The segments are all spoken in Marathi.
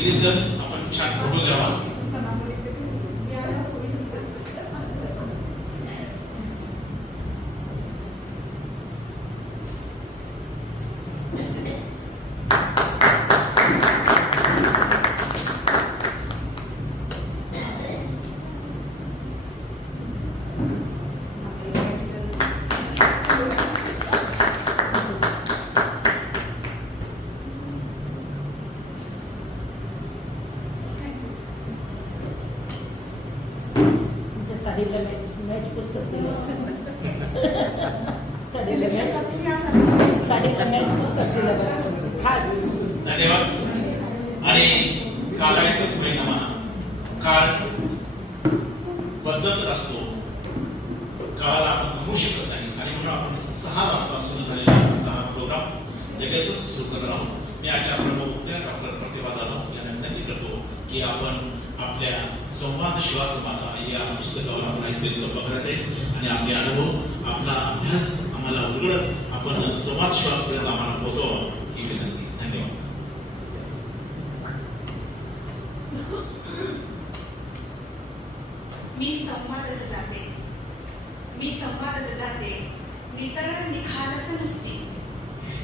गिरीश सर आपण छान फोटो द्यावा. मॅच पुस्तक दिलं खास धन्यवाद. आणि काला एकच महिना म्हणा, काळ बदलत असतो, काळाला आपण थांबवू शकत नाही आणि म्हणून आपण 6 वाजता सुरू झालेला आमचा हा प्रोग्राम लगेचच सुरू करणार आहोत. मी आजच्या प्रमुख डॉक्टर प्रतिभा जाधव यांना विनंती करतो की आपण आपल्या संवाद श्वास माझा या पुस्तकावर आपण पेज गप्पा करत आहे आणि आपले अनुभव आपला अभ्यास आम्हाला उलगडत आपण संवाद श्वास पर्यंत आम्हाला पोहोचवावं ही विनंती. धन्यवाद. मी संवादत जाते, मी संवादत जाते, नितर निखालस नुसती,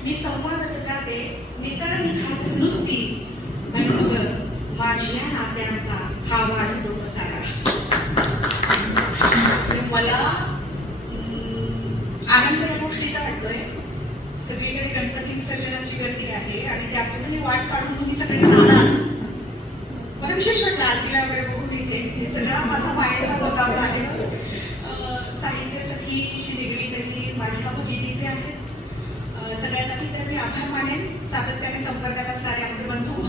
मी संवादत जाते, नितर निखालस नुसती, आणि मग माझ्या नात्यांचा हा वाढतो पसारा. मला आनंद या गोष्टीचा वाटतोय. सगळीकडे गणपती विसर्जनाची गर्दी आहे आणि त्यातूनही वाट काढून तुम्ही सगळे आलात. मला विशेष वाटलं आरतीला वगैरे बघून इथे हे सगळा माझा मायेचा गोतावला आहे. साहित्य सखीशी निगडीतही माझ्या भगिनी इथे आहेत. सगळ्यात आधी तर मी आभार मानेन सातत्याने संपर्कात असणारे आमचे बंधू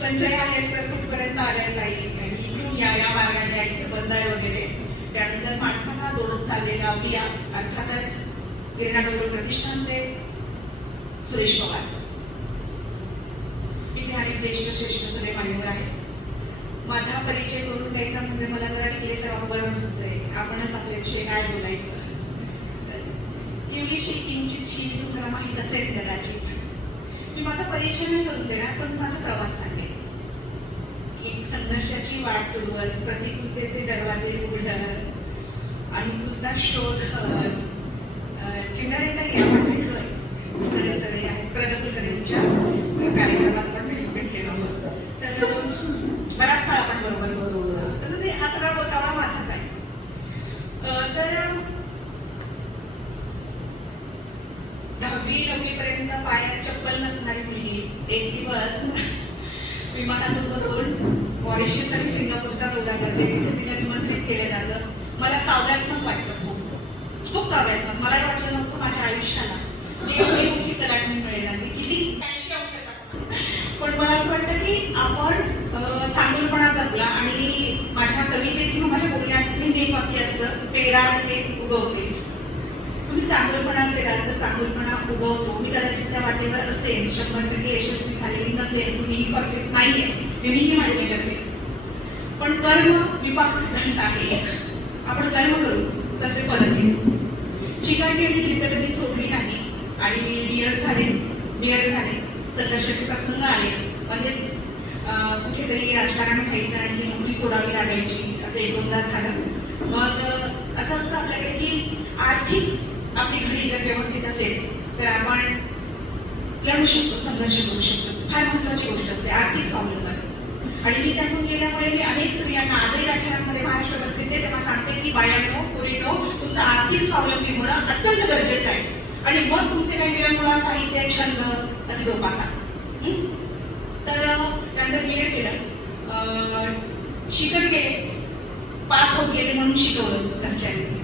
संजय आहे सर कुठपर्यंत आल्या ताई आणि इकडून या मार्गाने इथे बंद आहे वगैरे. त्यानंतर माणसांना जोडत चाललेला बिया अर्थातच गिरणा गौरव प्रतिष्ठानचे सुरेश पवार सर. इथे अनेक ज्येष्ठ श्रेष्ठ सगळे मान्यवर आहेत. माझा परिचय करून द्यायचा म्हणजे मला जरा टिकले सर बरं होतंय. आपणच आपल्याविषयी काय बोलायचं. एवढीशी किंचितशी तुम्हाला माहीत असेल कदाचित. मी माझा परिचय नाही करून देणार पण माझा प्रवास सांगेन. एक संघर्षाची वाट तुडवत, प्रतिकूलतेचे दरवाजे उघडत आणि तुझा शोध चिंगारेताई आपण भेटलोय. चिंगारे आहे प्रगती करेच्या कार्यक्रमात पण भेटलेलो आहोत. तर बराच काळ आपण बरोबर होतो. तर म्हणजे हा सगळा गोतावळा माझाच आहे. तर 10वी 9वी पर्यंत पायात चप्पल नसणारी मुलगी एक दिवस विमानातून बसून मॉरिशस आणि सिंगापूरचा दौरा करते. तिथे तिला निमंत्रित केलं जातं. मला काव्यात्मक वाटतं, खूप खूप काव्यात्मक. मला वाटलं नव्हतं माझ्या आयुष्याला जी एवढी मोठी कलाटणी मिळेल आणि किती 80 अंशाच्या. पण मला असं वाटतं की आपण चांगुलपणा जपला आणि माझ्या कवितेत किंवा माझ्या बोलण्यात एक वाक्य असतं, पेराळ ते उगवतेच. तुम्ही चांगुलपणा पेराल तर चांगुलपणा उगवतो. मी कदाचित त्या वाटेवर असेल, 100% यशस्वी झालेली नसेल, तुम्ही परफेक्ट नाहीये हे मीही मान्य करते. पण कर्म विपाक सिद्धांत आहे. आपण कर्म करू तसे फल येईल. चिकाटी आणि जिद्द कधी सोडली नाही आणि बीएड झाले संघर्षाचे प्रसंग आले. मध्येच कुठेतरी राजकारण व्हायचं आणि ती नोकरी सोडावी लागायची असं 1-2दा झालं. मग असं असतं आपल्याकडे की आर्थिक आपली घडी जर व्यवस्थित असेल तर आपण लढू शकतो, संघर्ष करू शकतो. फार महत्वाची गोष्ट असते आर्थिक स्वावलंबन. आणि मी त्यातून गेल्यामुळे मी अनेक स्त्रियांना आजही व्याख्यानांमध्ये महाराष्ट्रभर फिरते तेव्हा सांगते की बायांनो, पोरींनो, तुमचं आर्थिक स्वावलंबी होणं अत्यंत गरजेचं आहे. आणि मग तुमचे काही विरंगुळा, साहित्य, छंद असे जोपासा. तर त्यानंतर बीएड केलं, शिकत गेले, पास होत गेले म्हणून शिकवलं घरच्यांनी.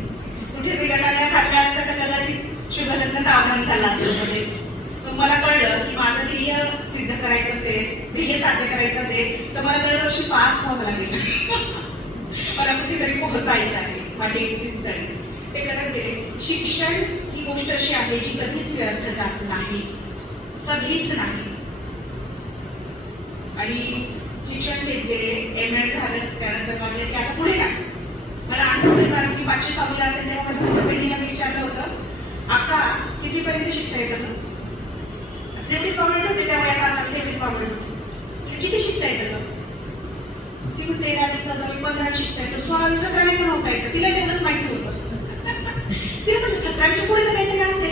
कुठे ते गटाला खाल्ल्या असतं तर कदाचित शुभलग्न सावधान झाला असेल मध्येच. मग मला कळलं की माझं ध्येय सिद्ध करायचं असेल, ध्येय साध्य करायचं असेल तर मला दरवर्षी पास व्हावं लागेल. मला कुठेतरी पोहोचायचं आहे माझी विकसित तळी. ते करत गेले. शिक्षण ही गोष्ट अशी आहे जी कधीच व्यर्थ जात नाही, कधीच नाही. आणि शिक्षण देत गेले, एमएड झालं. त्यानंतर म्हटलं की आता पुढे काय. मला आठवतं कारण की 5वी-6वीला असेल तेव्हा माझ्या मोठ्या बहिणीला मी विचारलं होतं, आता कितीपर्यंत शिकता येतं. तेवढीच प्रॉब्लेम होते त्या वयात, असतात तेवढीच प्रॉब्लेम होते. किती शिकता येतं? ती म्हणते 13वी 14वी 15वी शिकता येतं, 16वी 17वी पण होता येतं. तिला तेवढंच माहिती होतं. तिला म्हटलं 17वीच्या पुढे तर काहीतरी असते.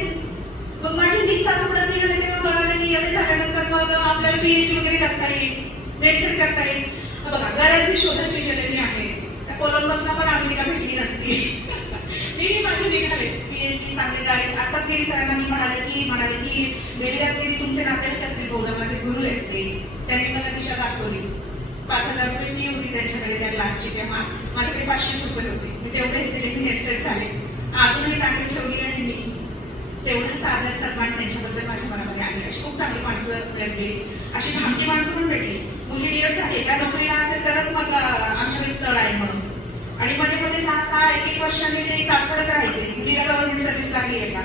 मग माझी नीट चाचपडात निघाले तेव्हा म्हणाले की एवढे झाल्यानंतर मग आपल्याला PhD वगैरे करता येईल, नेट सेट करता येईल. बघा गरज शोधाची जननी आहे. त्या कोलंबसला पण अमेरिका भेटली नसती. मी माझे निघाले PhD चांगले गाईड. आताच गिरी सरांना मी म्हणाले की देवीदास गिरी तुमचे नातेवाईक असतील बहुधा, माझे गुरु आहेत ते. त्यांनी मला दिशा दाखवली. 5,000 रुपये फी होती त्यांच्याकडे त्या क्लासची. तेव्हा माझ्याकडे 500 रुपये होते. मी तेवढेच दिले, मी नेट सेट झाले. अजूनही चांगली ठेवली आहे मी. तेवढाच आदर सन्मान त्यांच्याबद्दल माझ्या मनामध्ये आहे. अशी खूप चांगली माणसं मिळत गेली, अशी भामटी माणसं पण भेटली. मुलगी डिअर झाली त्या नोकरीला असेल तरच मग आमच्याकडे स्थळ आहे म्हणून. आणि मध्ये मध्ये 6 1 वर्षांनी ते चाचपडत राहायचे, मुलीला गव्हर्नमेंट सर्व्हिस लागली आहे का.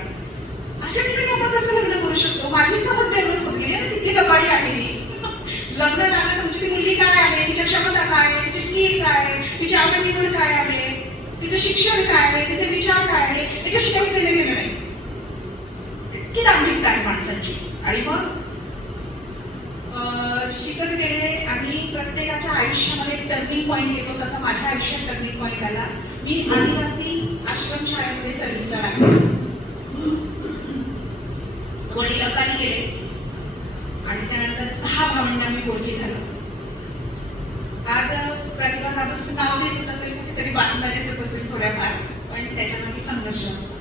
अशा ठिकाणी आपण कसं लग्न करू शकतो? माझी समज डेव्हलप होत गेली आणि किती लबाडी आहे मी. लग्न झालं तुमची ती मुलगी काय आहे, तिच्या क्षमता काय आहे, तिची स्किल काय आहे, तिची आवड काय आहे, तिचं शिक्षण काय आहे, तिचे विचार काय आहे, याच्याशी काहीच देणे घेणं नाही. इतकी दांभिकता आहे माणसांची. आणि मग शिकत गेले आणि प्रत्येकाच्या आयुष्यामध्ये टर्निंग पॉईंट येतो. तसा माझ्या आयुष्यात टर्निंग पॉईंट आला. मी आदिवासी आश्रमशाळेमध्ये सर्व्हिसला लागले. वडील अकाली गेले आणि त्यानंतर 6 भावंडांना मी बोलली झालं. आज प्रतिभा जाधवचं नाव दिसत असेल, कुठेतरी बातम्या दिसत असेल थोड्याफार, पण त्याच्यामध्ये संघर्ष असतो.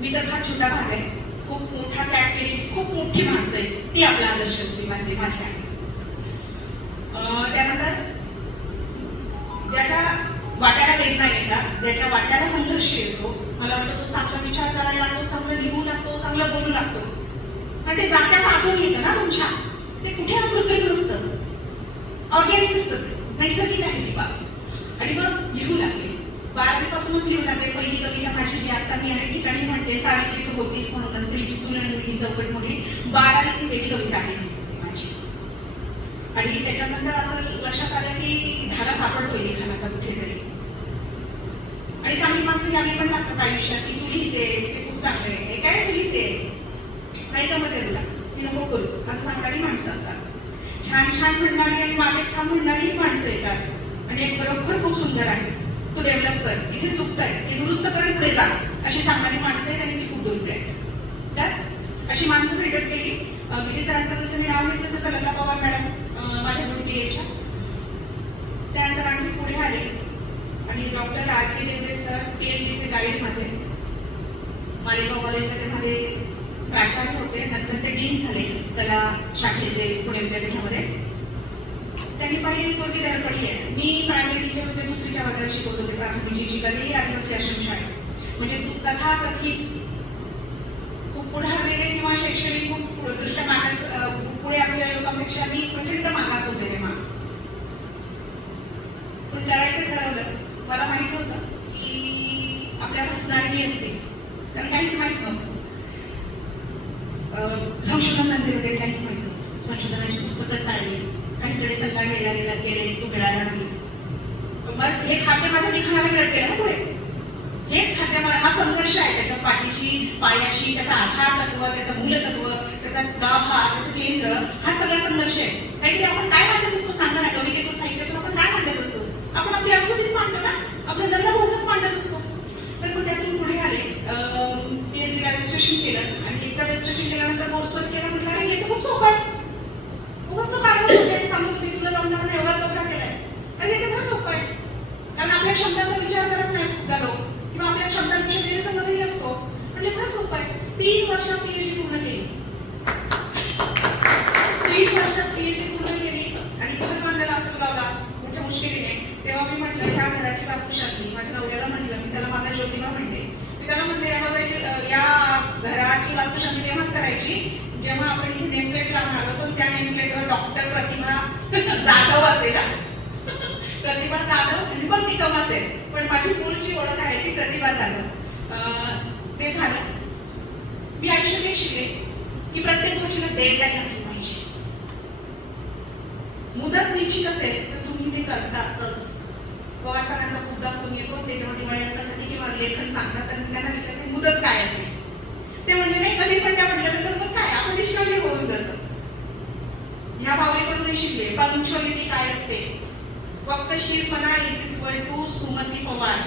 मी तर फार छोटा भाग आहे, खूप मोठा त्याग केली, खूप मोठी माणसं आहे ती आपला आदर्श माझी आहे. त्यानंतर ज्याच्या वाट्याला वेदना येतात, ज्याच्या वाट्याला संघर्ष येतो, मला वाटतं तो चांगला विचार करायला लागतो, चांगलं लिहू लागतो, चांगलं बोलू लागतो. पण ते जात्याला आठवण येतं ना तुमच्या, ते कुठे कृत्रिम नसतं, ऑर्गॅनिक नसतं, नैसर्गिक आहे ती बाब. आणि मग लिहू लागले. 12वी पासूनच लिहू लागले. पहिली कविता माझी जी आता मी अनेक ठिकाणी म्हणते, सावित्री तू होतीस म्हणून, स्त्रीची चूल आणि मुलगी चौकट मोठी, 12वी लिहिलेली कविता आहे माझी. आणि त्याच्यानंतर असं लक्षात आलं की धागा सापडतोय लिखाणाचा कुठेतरी. आणि चांगली माणसं यावी पण लागतात आयुष्यात की तू लिहिते ते खूप चांगलं आहे, हे काय तू लिहिते नाही जमत आहे तुला, मी नको करू असं सांगणारी माणसं असतात. छान छान म्हणणारी आणि मागेच थांब म्हणणारी माणसं येतात. आणि एक खरोखर खूप सुंदर आहे, तू डेव्हलप कर, इथे चुकतंय हे दुरुस्त कर, पुढे जा, अशी सांगणारी माणसं आहेत आणि ती खूप दुर्मिळ आहेत. तर अशी माणसं भेटत गेली. गिरी सरांचं जसं मी नाव घेतलं तसं लता पवार मॅडम माझ्या गुरु यायच्या. त्यानंतर आणखी पुढे आले आणि डॉक्टर R.K. देवरे सर PhDचे गाईड माझे मालेगाव कॉलेजमध्ये प्राचार्य होते. नंतर ते डीन झाले कला शाखेचे पुणे विद्यापीठामध्ये. त्यांनी पाहिली पोरगी धडपडी आहे. मी प्रायमरी टीचर होते, 2रीच्या वर्गात शिकवत होते प्राथमिक जी कधी आदिवासी आश्रमशाळेत. म्हणजे तथाकथित खूप पुढारलेले किंवा शैक्षणिक खूप दृष्ट्या मागास पुढे असलेल्या लोकांपेक्षा मी प्रचंड मागास होते तेव्हा. पण करायचं ठरवलं. मला माहित होतं की आपल्या भासणारी असते, तर काहीच माहित नव्हतं. संशोधनांचे वगैरे काहीच माहित नव्हतं. संशोधनाची पुस्तकं चालली, काहीकडे सल्ला घ्यायला गेले, तो मिळाला नाही. मग हे खाते माझ्या लिखाणाला मिळत गेलं पुढे. हेच खात्यावर हा संघर्ष आहे, त्याच्या पाठीशी पायाशी त्याचा आधार तत्व, त्याचं मूलतत्व, त्याचा गाभा, त्याचं केंद्र, हा सगळा संघर्ष आहे. काहीतरी आपण काय मांडत असतो सांगा ना, कवितेतून साहित्यातून आपण काय मांडत असतो? आपण आपली अनुभूतीच मांडतो ना, आपल्या जन्मभूमीच मांडत असतो. तर मग त्यातून पुढे आले, PhDला रजिस्ट्रेशन केलं आणि एकदा रजिस्ट्रेशन केल्यानंतर कोर्स वर्क केला. म्हटलं अरे हे तर खूप सोपं आहे, उगाच काय सांगत होते तुला जाऊन आपण एवढा चौका केलाय, अरे हे तर फार सोपं आहे. कारण आपल्या क्षमतांचा विचार करत नाही खूपदा लोक, किंवा आपल्या क्षमतांपेक्षा गैरसमजही असतो. म्हणजे फार सोपं आहे. 3 वर्षात PhD पूर्ण केली. 3 वर्षात PhD पूर्ण केली आणि घर बांधायला असेल गावला मोठ्या मुश्किलीने. तेव्हा मी म्हटलं ह्या घराची वास्तुशांती, माझ्या नवऱ्याला म्हटलं, मी त्याला माझा ज्योतिबा म्हणते, मी त्याला म्हटलं या घराची वास्तुशांती तेव्हाच करायची जेव्हा आपण इथे नेमप्लेट लावून आलो, तर त्या नेमप्लेटवर डॉक्टर प्रतिभा जाधव असेल, प्रतिभा जाधव आणि मग निकम असेल, पण माझी मूळची ओळख आहे ती प्रतिभा जाधव. ते झालं. मी आयुष्यात एक शिकले की प्रत्येक गोष्टीला डेडलाईन असली पाहिजे. मुदत निश्चित असेल तर तुम्ही ते करतातच. पवार सरांचा खूप दाखवून येतो, ते तेव्हा दिवाळी किंवा लेखन सांगतात, तर त्यांना विचारते मुदत काय असते. ते म्हणले नाही, कधी पण त्या म्हटल्यानंतर मग काय आपण निष्काळजी होऊन जातो. ह्या बावलीकडून हे शिकले. पंक्च्युअलिटी काय असते, वक्तशीरपणा is equal to Sumati Pawar.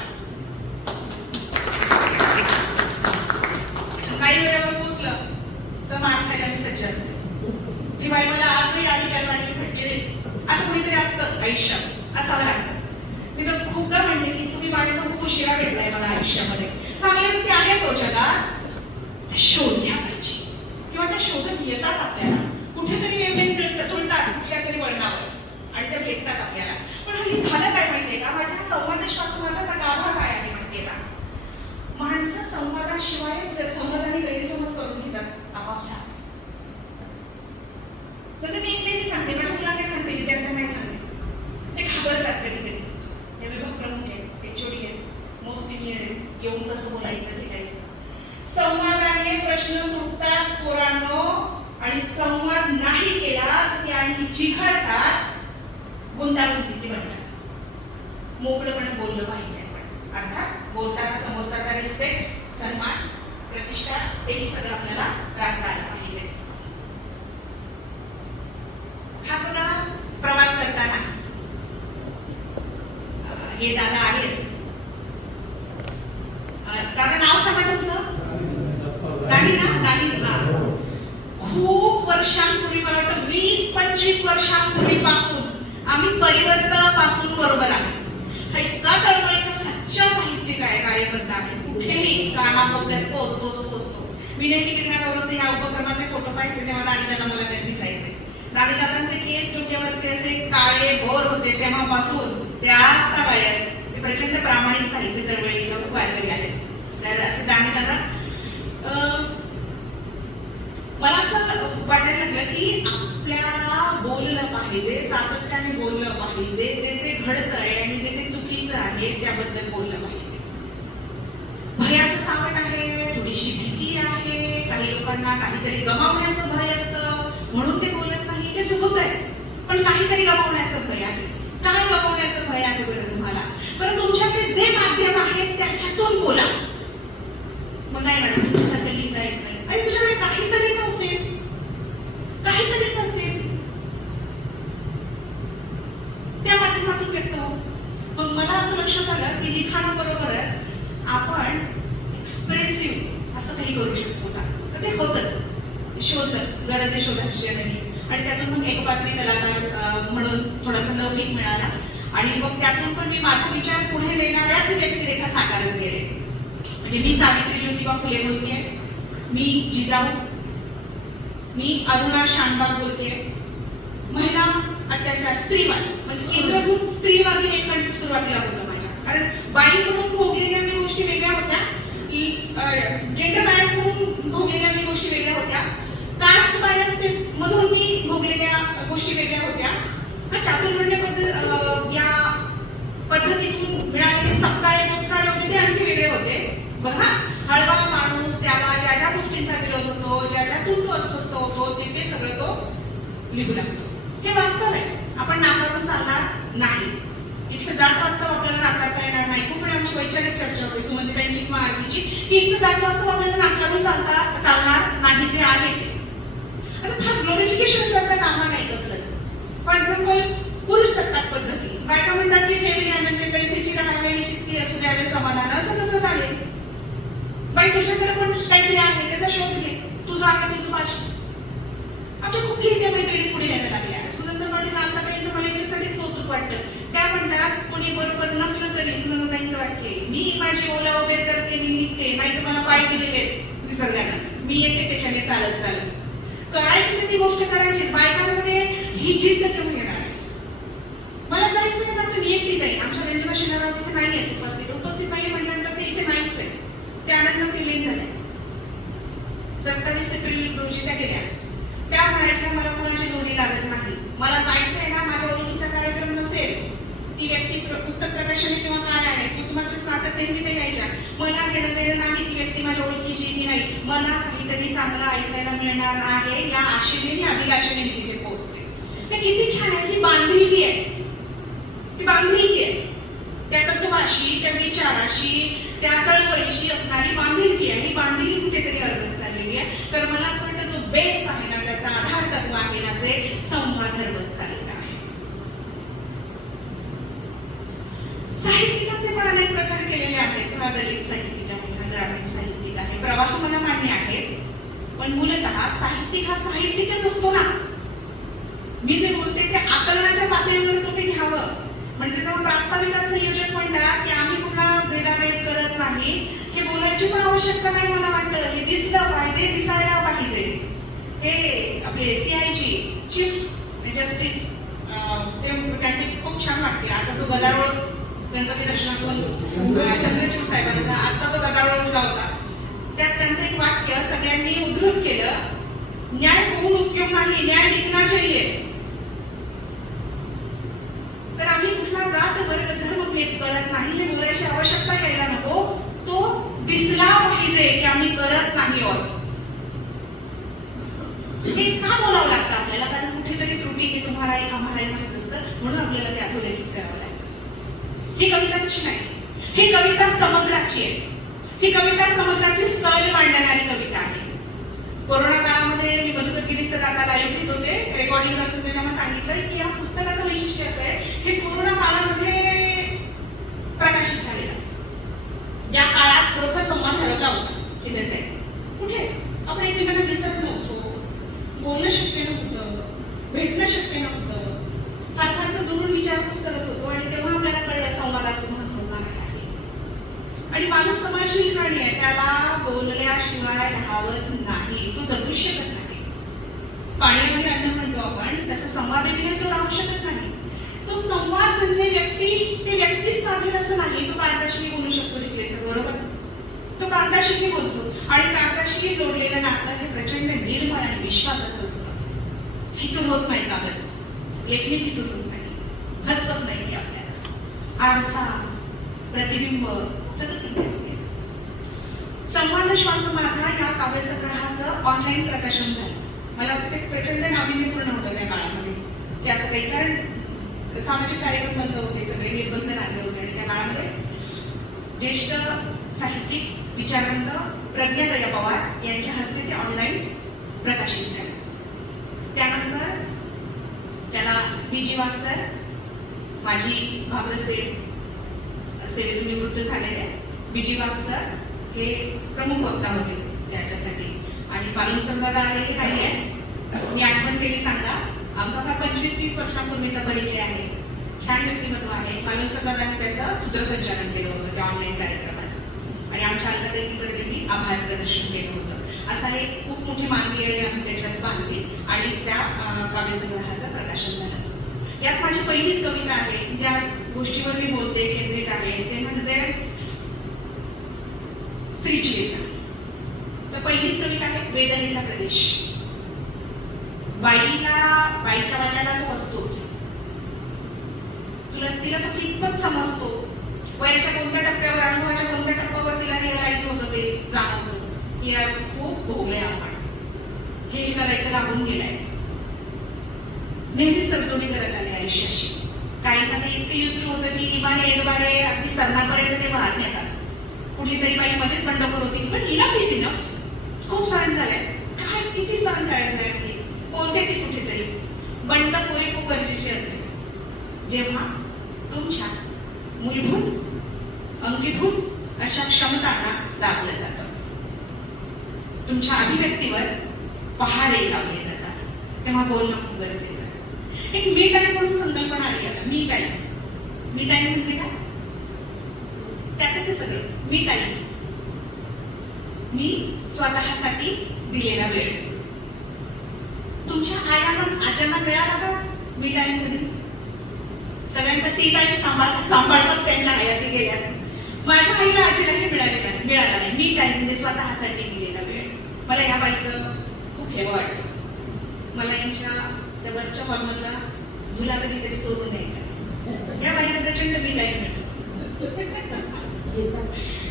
काही वेळेवर पोचलं तर मार खायला मी सज्ज असते. ती बाई मला आजही अधिकार वाटली भेटले असं कुणीतरी असतं आयुष्यात, असावं लागतं. मी तर खूपदा म्हणते की तुम्ही माझ्या खूप उशिरा भेटलाय मला आयुष्यामध्ये. चांगल्या व्यक्ती आहेत तो जगात, त्या शोधल्या पाहिजे किंवा त्या शोधत येतात आपल्याला. कुठेतरी वेगवेगळे जुळतात कुठल्या तरी वळणावर आणि त्या भेटतात आपल्याला. पण हल्ली झालं काय माहितीये का, माझ्या संवादाश्वासनाचा गाभा काय आहे माहितीये का, माणसं संवादाशिवाय समज आणि गैरसमज करून घेतात आपापसात. म्हणजे मी नेहमी सांगते, माझ्या मुलांना काय सांगते, विद्यार्थ्यांना नाही सांगते, ते घाबरतात कधी कधी. हे विभाग प्रमुख आहेत, एचओडी आहेत, मोस्ट सिनियर आहेत, येऊन कसं बोलायचं भेटायचं. संवादाने प्रश्न सुटतात पोरांनो, आणि संवाद नाही केला तर ते आणखी चिघळतात, गुंतागुंतीचे बनतात. मोकळेपणे बोललं पाहिजे आपण, अर्थात बोलताना समोरचा रिस्पेक्ट, सन्मान, प्रतिष्ठा तेही सगळं आपल्याला राखता आलं पाहिजे. हा सगळा प्रवास करताना हे दादा आहेत. दादा नाव सांगा तुमचं? दानी ना? दानी. खूप वर्षांपूर्वी, मला वाटतं 20-25 वर्षांपूर्वीपासून आम्ही परिवर्तनापासून बरोबर आहे. हा इतका तळमळीचा सच्चा साहित्यिक आहे, कार्यकर्ता आहे. कुठेही कानाकोपऱ्यात पोहोचतो तो पोहोचतो. मी नेहमी किरणाबाबूचे या उपक्रमाचे फोटो पाहायचे तेव्हा दादा मला त्यात दिसायचे. दादांचे केस डोक्यावरचे असे काळे भोर होते तेव्हापासून ते आज बाहेर ते प्रचंड प्रामाणिक साहित्य चळवळीला खूप वाढलेले आहेत. तर असे दादा मला असं वाटायला लागलं की आपल्याला बोललं पाहिजे, सातत्याने बोललं पाहिजे, जे जे घडतंय आणि जे जे चुकीचं आहे त्याबद्दल बोललं पाहिजे. भयाचं सावट आहे, थोडीशी भीती आहे, काही लोकांना काहीतरी गमावण्याचं भय असतं म्हणून ते बोलत नाही, ते चुकत आहे. पण काहीतरी गमावण्याचं भय आहे. काय गमावण्याचं भय आहे बरं तुम्हाला? बरं तुमच्याकडे जे माध्यम आहे त्याच्यातून बोला. मग नाही मॅडम तुमच्यासारखं लिहिता येत नाही. अरे तुझ्याकडे काहीतरी नसेल, काहीतरी नसेल, त्या माध्यमातून व्यक्त हो. मग मला असं लक्षात आलं की लिखाणाबरोबरच आपण एक्सप्रेसिव्ह असं काही करू शकतो का, तर ते होतच. शोधत गरजे शोधायची जननी, आणि त्यातून मग एकपात्री कलाकार म्हणून थोडासा लौकिक मिळाला. आणि मग त्यातून पण मी माझा विचार पुढे नेणाऱ्याच व्यक्तिरेखा साकारत गेले. म्हणजे मी सावित्री ज्योतिबा फुले बोलतेय, मी जिजाऊ, मी अरुणा शानबाग बोलतेय. महिला अत्याचार, स्त्रीवाद, म्हणजे केंद्रभूत स्त्रीवादी लेखन सुरुवातीला होतं माझ्या. कारण बाई म्हणून भोगलेल्या मी गोष्टी वेगळ्या होत्या, जेंडर बायस म्हणून भोगलेल्या मी गोष्टी वेगळ्या होत्या, कास्ट बायस मधून मी भोगलेल्या गोष्टी वेगळ्या होत्या. चातुर्वर्ण्य या पद्धतीतून मिळालेले सप्ताहे रोजगार होते ते आणखी वेगळे होते. बघा, हळवा माणूस, त्याला ज्या ज्या गोष्टींचा विरोध होतो, ज्याच्यातून तो अस्वस्थ होतो, ते सगळं तो लिहू लागतो. हे वास्तव आहे, आपण नाकारून चालणार नाही. इथलं जात वास्तव आपल्याला नाकारता येणार नाही. खूप वेळा आमची वैचारिक चर्चा होते सुमंतीताईंची किंवा आरतीची, की इथलं जात वास्तव आपल्याला नाकारून चालणार नाही जे आहे ते. आता फार ग्लोरिफिकेशन करता कामा नाही कसलं. फॉर एक्झाम्पल पुरुष सत्ताक पद्धती, बायका म्हणतात की ठेवली आनंद तैसेची राहावेली चित्ती असू द्यावे समाधान, असं कसं चालेल? बाई तुझ्याकडे पण काहीतरी आहे त्याचा शोध घे, तुझं आहे तुझं भाषण. आमच्या खूप लिहित्या मैत्रिणी पुढे यायला लागल्या. सुनंदा पाटील आता त्यांचं मला याच्यासाठीच कौतुक वाटतं. त्या म्हणतात कोणी बरोबर नसलं तरी सुनंदाताईंचं वाक्य, मी माझी ओला उबेर करते, मी निघते, नाही तर मला पाय दिलेले निसर्गाने, मी येते त्याच्याने चालत चालत. करायची तर ती गोष्ट करायची. बायकांमध्ये ही जिद्द कमी येणार आहे. मला जायचंय ना तर मी एकटी जाईल. आमच्या रंजना शिनाराज इथे नाही आहे, उपस्थित नाही म्हटल्यानंतर ते इथे नाहीच आहे. त्यानंतर ते लेट झालंय. 27 एप्रिल रोजी त्या गेल्या. त्या म्हणायच्या मला कुणाची जोडी लागत नाही, मला जायचंय ना, माझ्या ओळखीचा कार्यक्रम नसेल, ती व्यक्ती पुस्तक प्रकाशन किंवा काय आहे कुसुमाग्रज स्नातक नेहमी ते यायच्या, मला घेणं देणं नाही, ती व्यक्ती माझ्या ओळखीची की नाही, मला काहीतरी चांगलं ऐकायला मिळणार आहे या आशेने आणि अभिलाषेने मी तिथे पोहोचते. हे किती छान आहे. ही बांधिलकी आहे, ही बांधिलकी आहे. त्या तत्वाशी, त्या विचाराशी, त्या चळवळीशी असणारी बांधिलकी आहे. ही बांधिलकी कुठेतरी अर्धत चाललेली आहे. तर मला असं वाटतं जो बेस आहे ना, त्याचा आधार तत्व आहे ना, जे संवाद प्रवाह मला मान्य आहे, पण मूलतः साहित्यिक हा साहित्यिकच असतो ना. मी जे बोलते ते आकलनाच्या पातळीवर तुम्ही घ्यावं. म्हणजे जेव्हा प्रास्ताविकाचं नियोजन म्हणतात की आम्ही पुन्हा भेदाभेद करत नाही, हे बोलायची पण आवश्यकता नाही मला वाटतं. हे दिसलं पाहिजे, दिसायला पाहिजे. हे आपले CIG चीफ जस्टिस त्यांचे खूप छान वाक्य, आता जो गदारोळ गणपती दर्शनातून चंद्रचूड साहेबांचा आता जो गदारोळ उठला होता, त्यात त्यांचं एक वाक्य सगळ्यांनी उद्धृत केलं, न्याय होऊन उपयोग नाही, न्याय दिखना चाहिए. तर आम्ही कुठला जात वर्ग धर्म भेद करत नाही हे बोलायची आवश्यकता यायला नको. तो दिसला पाहिजे की आम्ही करत नाही आहोत. हे का बोलावं लागतं आपल्याला? कारण कुठेतरी त्रुटी ही तुम्हाला एक आम्हालाही माहित असतं, म्हणून आपल्याला ते अधोरेखित करावं लागतं. ही कविता कशी नाही, ही कविता समुद्राची आहे. ही कविता समुद्राची सल मांडणारी कविता आहे. कोरोना काळामध्ये मी मधुकर गिरीस्तर आता लाईव्ह घेत होते, रेकॉर्डिंग करत होते, तेव्हा सांगितलं की या पुस्तकाचं वैशिष्ट्य असं आहे, हे कोरोना काळामध्ये प्रकाशित झालेलं. ज्या काळात खरोखर संवाद हरवला होता इंटरनेट, कुठे आपण एकमेकांना दिसत नव्हतो, बोलणं शक्य नव्हतं, भेटणं शक्य नव्हतं, फार फार तर दुरून विचारपूस करत होतो. आणि तेव्हा आपल्याला कळलं संवादाचं महत्त्व काय आहे. आणि माणूस समाजशील प्राणी आहे, त्याला बोलल्याशिवाय राहावत नाही, तो जगू शकत नाही. पाण्यामध्ये अन्न म्हणतो आपण, तसं संवादाने तो राहू शकत नाही. तो संवाद म्हणजे ते व्यक्तीच साधेल असं नाही. तो कागदाशी बोलू शकतो रिप्लेसर, बरोबर? तो कागदाशी बोलतो, आणि कागदाशी जोडलेलं नातं हे प्रचंड निर्मळ आणि विश्वासाचं असतं. फितूर होत नाही कागद, लेखणी फितूर होत नाही, हसवत नाही आपल्याला. आरसा, प्रतिबिंब सगळं. संवाद श्वास माझा या काव्यसंग्रहाचं ऑनलाईन प्रकाशन झालं. मला वाटतं ते प्रचंड नाविन्यपूर्ण होतं त्या काळामध्ये. ते असं काही, कारण सामाजिक कार्यक्रम बंद होते, सगळे निर्बंध लागले होते, आणि त्या काळामध्ये ज्येष्ठ साहित्यिक विचारवंत प्रज्ञादया पवार यांच्या हस्ते ते ऑनलाईन प्रकाशित झाले. त्यानंतर त्याला BG वाघ सर, माजी भाबर सेवेतून निवृत्त झालेले BG वाघ सर हे प्रमुख वक्ता होते त्याच्यासाठी. आणि पालुसकर दादा आलेले नाही आहे, मी आठवण केली सांगा, आमचा हा 25-30 वर्षांपूर्वीचा परिचय आहे. छान व्यक्तिमत्व आहे. पालुसकर दादांनी त्याचं सूत्रसंचालन केलं होतं त्या ऑनलाईन कार्यक्रमाचं, आणि आमच्या अलकाताई कुलकर्णींनी आभार प्रदर्शन केलं होतं. असा एक खूप मोठी मानवी येणे आम्ही त्याच्यात बांधली, आणि त्या काव्यसंग्रहाचं प्रकाशन झालं. यात माझी पहिलीच कविता आहे, ज्या गोष्टीवर मी बोलते केंद्रित आहे, ते म्हणजे स्त्रीची वेदना. तर पहिलीच कविता आहे वेदनेचा प्रदेश. बाईच्या वाट्याला तो असतोच, तिला तो कितपत समजतो, वयाच्या कोणत्या टप्प्यावर, अनुभवाच्या कोणत्या टप्प्यावर तिला रिअलाइज होतं, ते जाणवतं. या खूप भोगले आपण, हे करायचं लागून गेलंय. नेहमीच तडजोडी करत आले आयुष्याशी. काही मध्ये इतकं युज होतं की इमाने एकबारे अगदी सरणापर्यंत ते वाहत नेतात. कुठेतरी बाई मध्येच बंडखोर होती, पण इनफ इज इनफ, खूप सहन झालंय. काय किती सहन करायचं, बोलते ती कुठेतरी. बंडखोरी खूप गरजेची असते जेव्हा तुमच्या मूलभूत अंगीभूत अशा क्षमतांना दाबलं जातं, तुमच्या अभिव्यक्तीवर पहारे लावले जातात, तेव्हा बोलणं खूप गरजेचं आहे. एक मी टाईम म्हणून संकल्पना आली आता. मी टाईम म्हणजे काय? त्यातच आहे सगळं. मी टाईम, मी स्वतःसाठी दिलेला वेळ. तुमच्या आयाला आज्यांना मिळाला का मी टाईम कधी? सगळ्यांचा टी टाईम सांभाळतात त्यांच्या आयाती गेल्यात. माझ्या आईला आजीलाही मिळाला नाही. मी टाईम म्हणजे स्वतःसाठी दिलेला वेळ. मला या बाईचं खूप हेवा वाटतं. मला यांच्या त्या वरच्या हॉलमधला झुला कधीतरी चोरून न्यायचा. या बाईला प्रचंड मी टाईम मिळतो.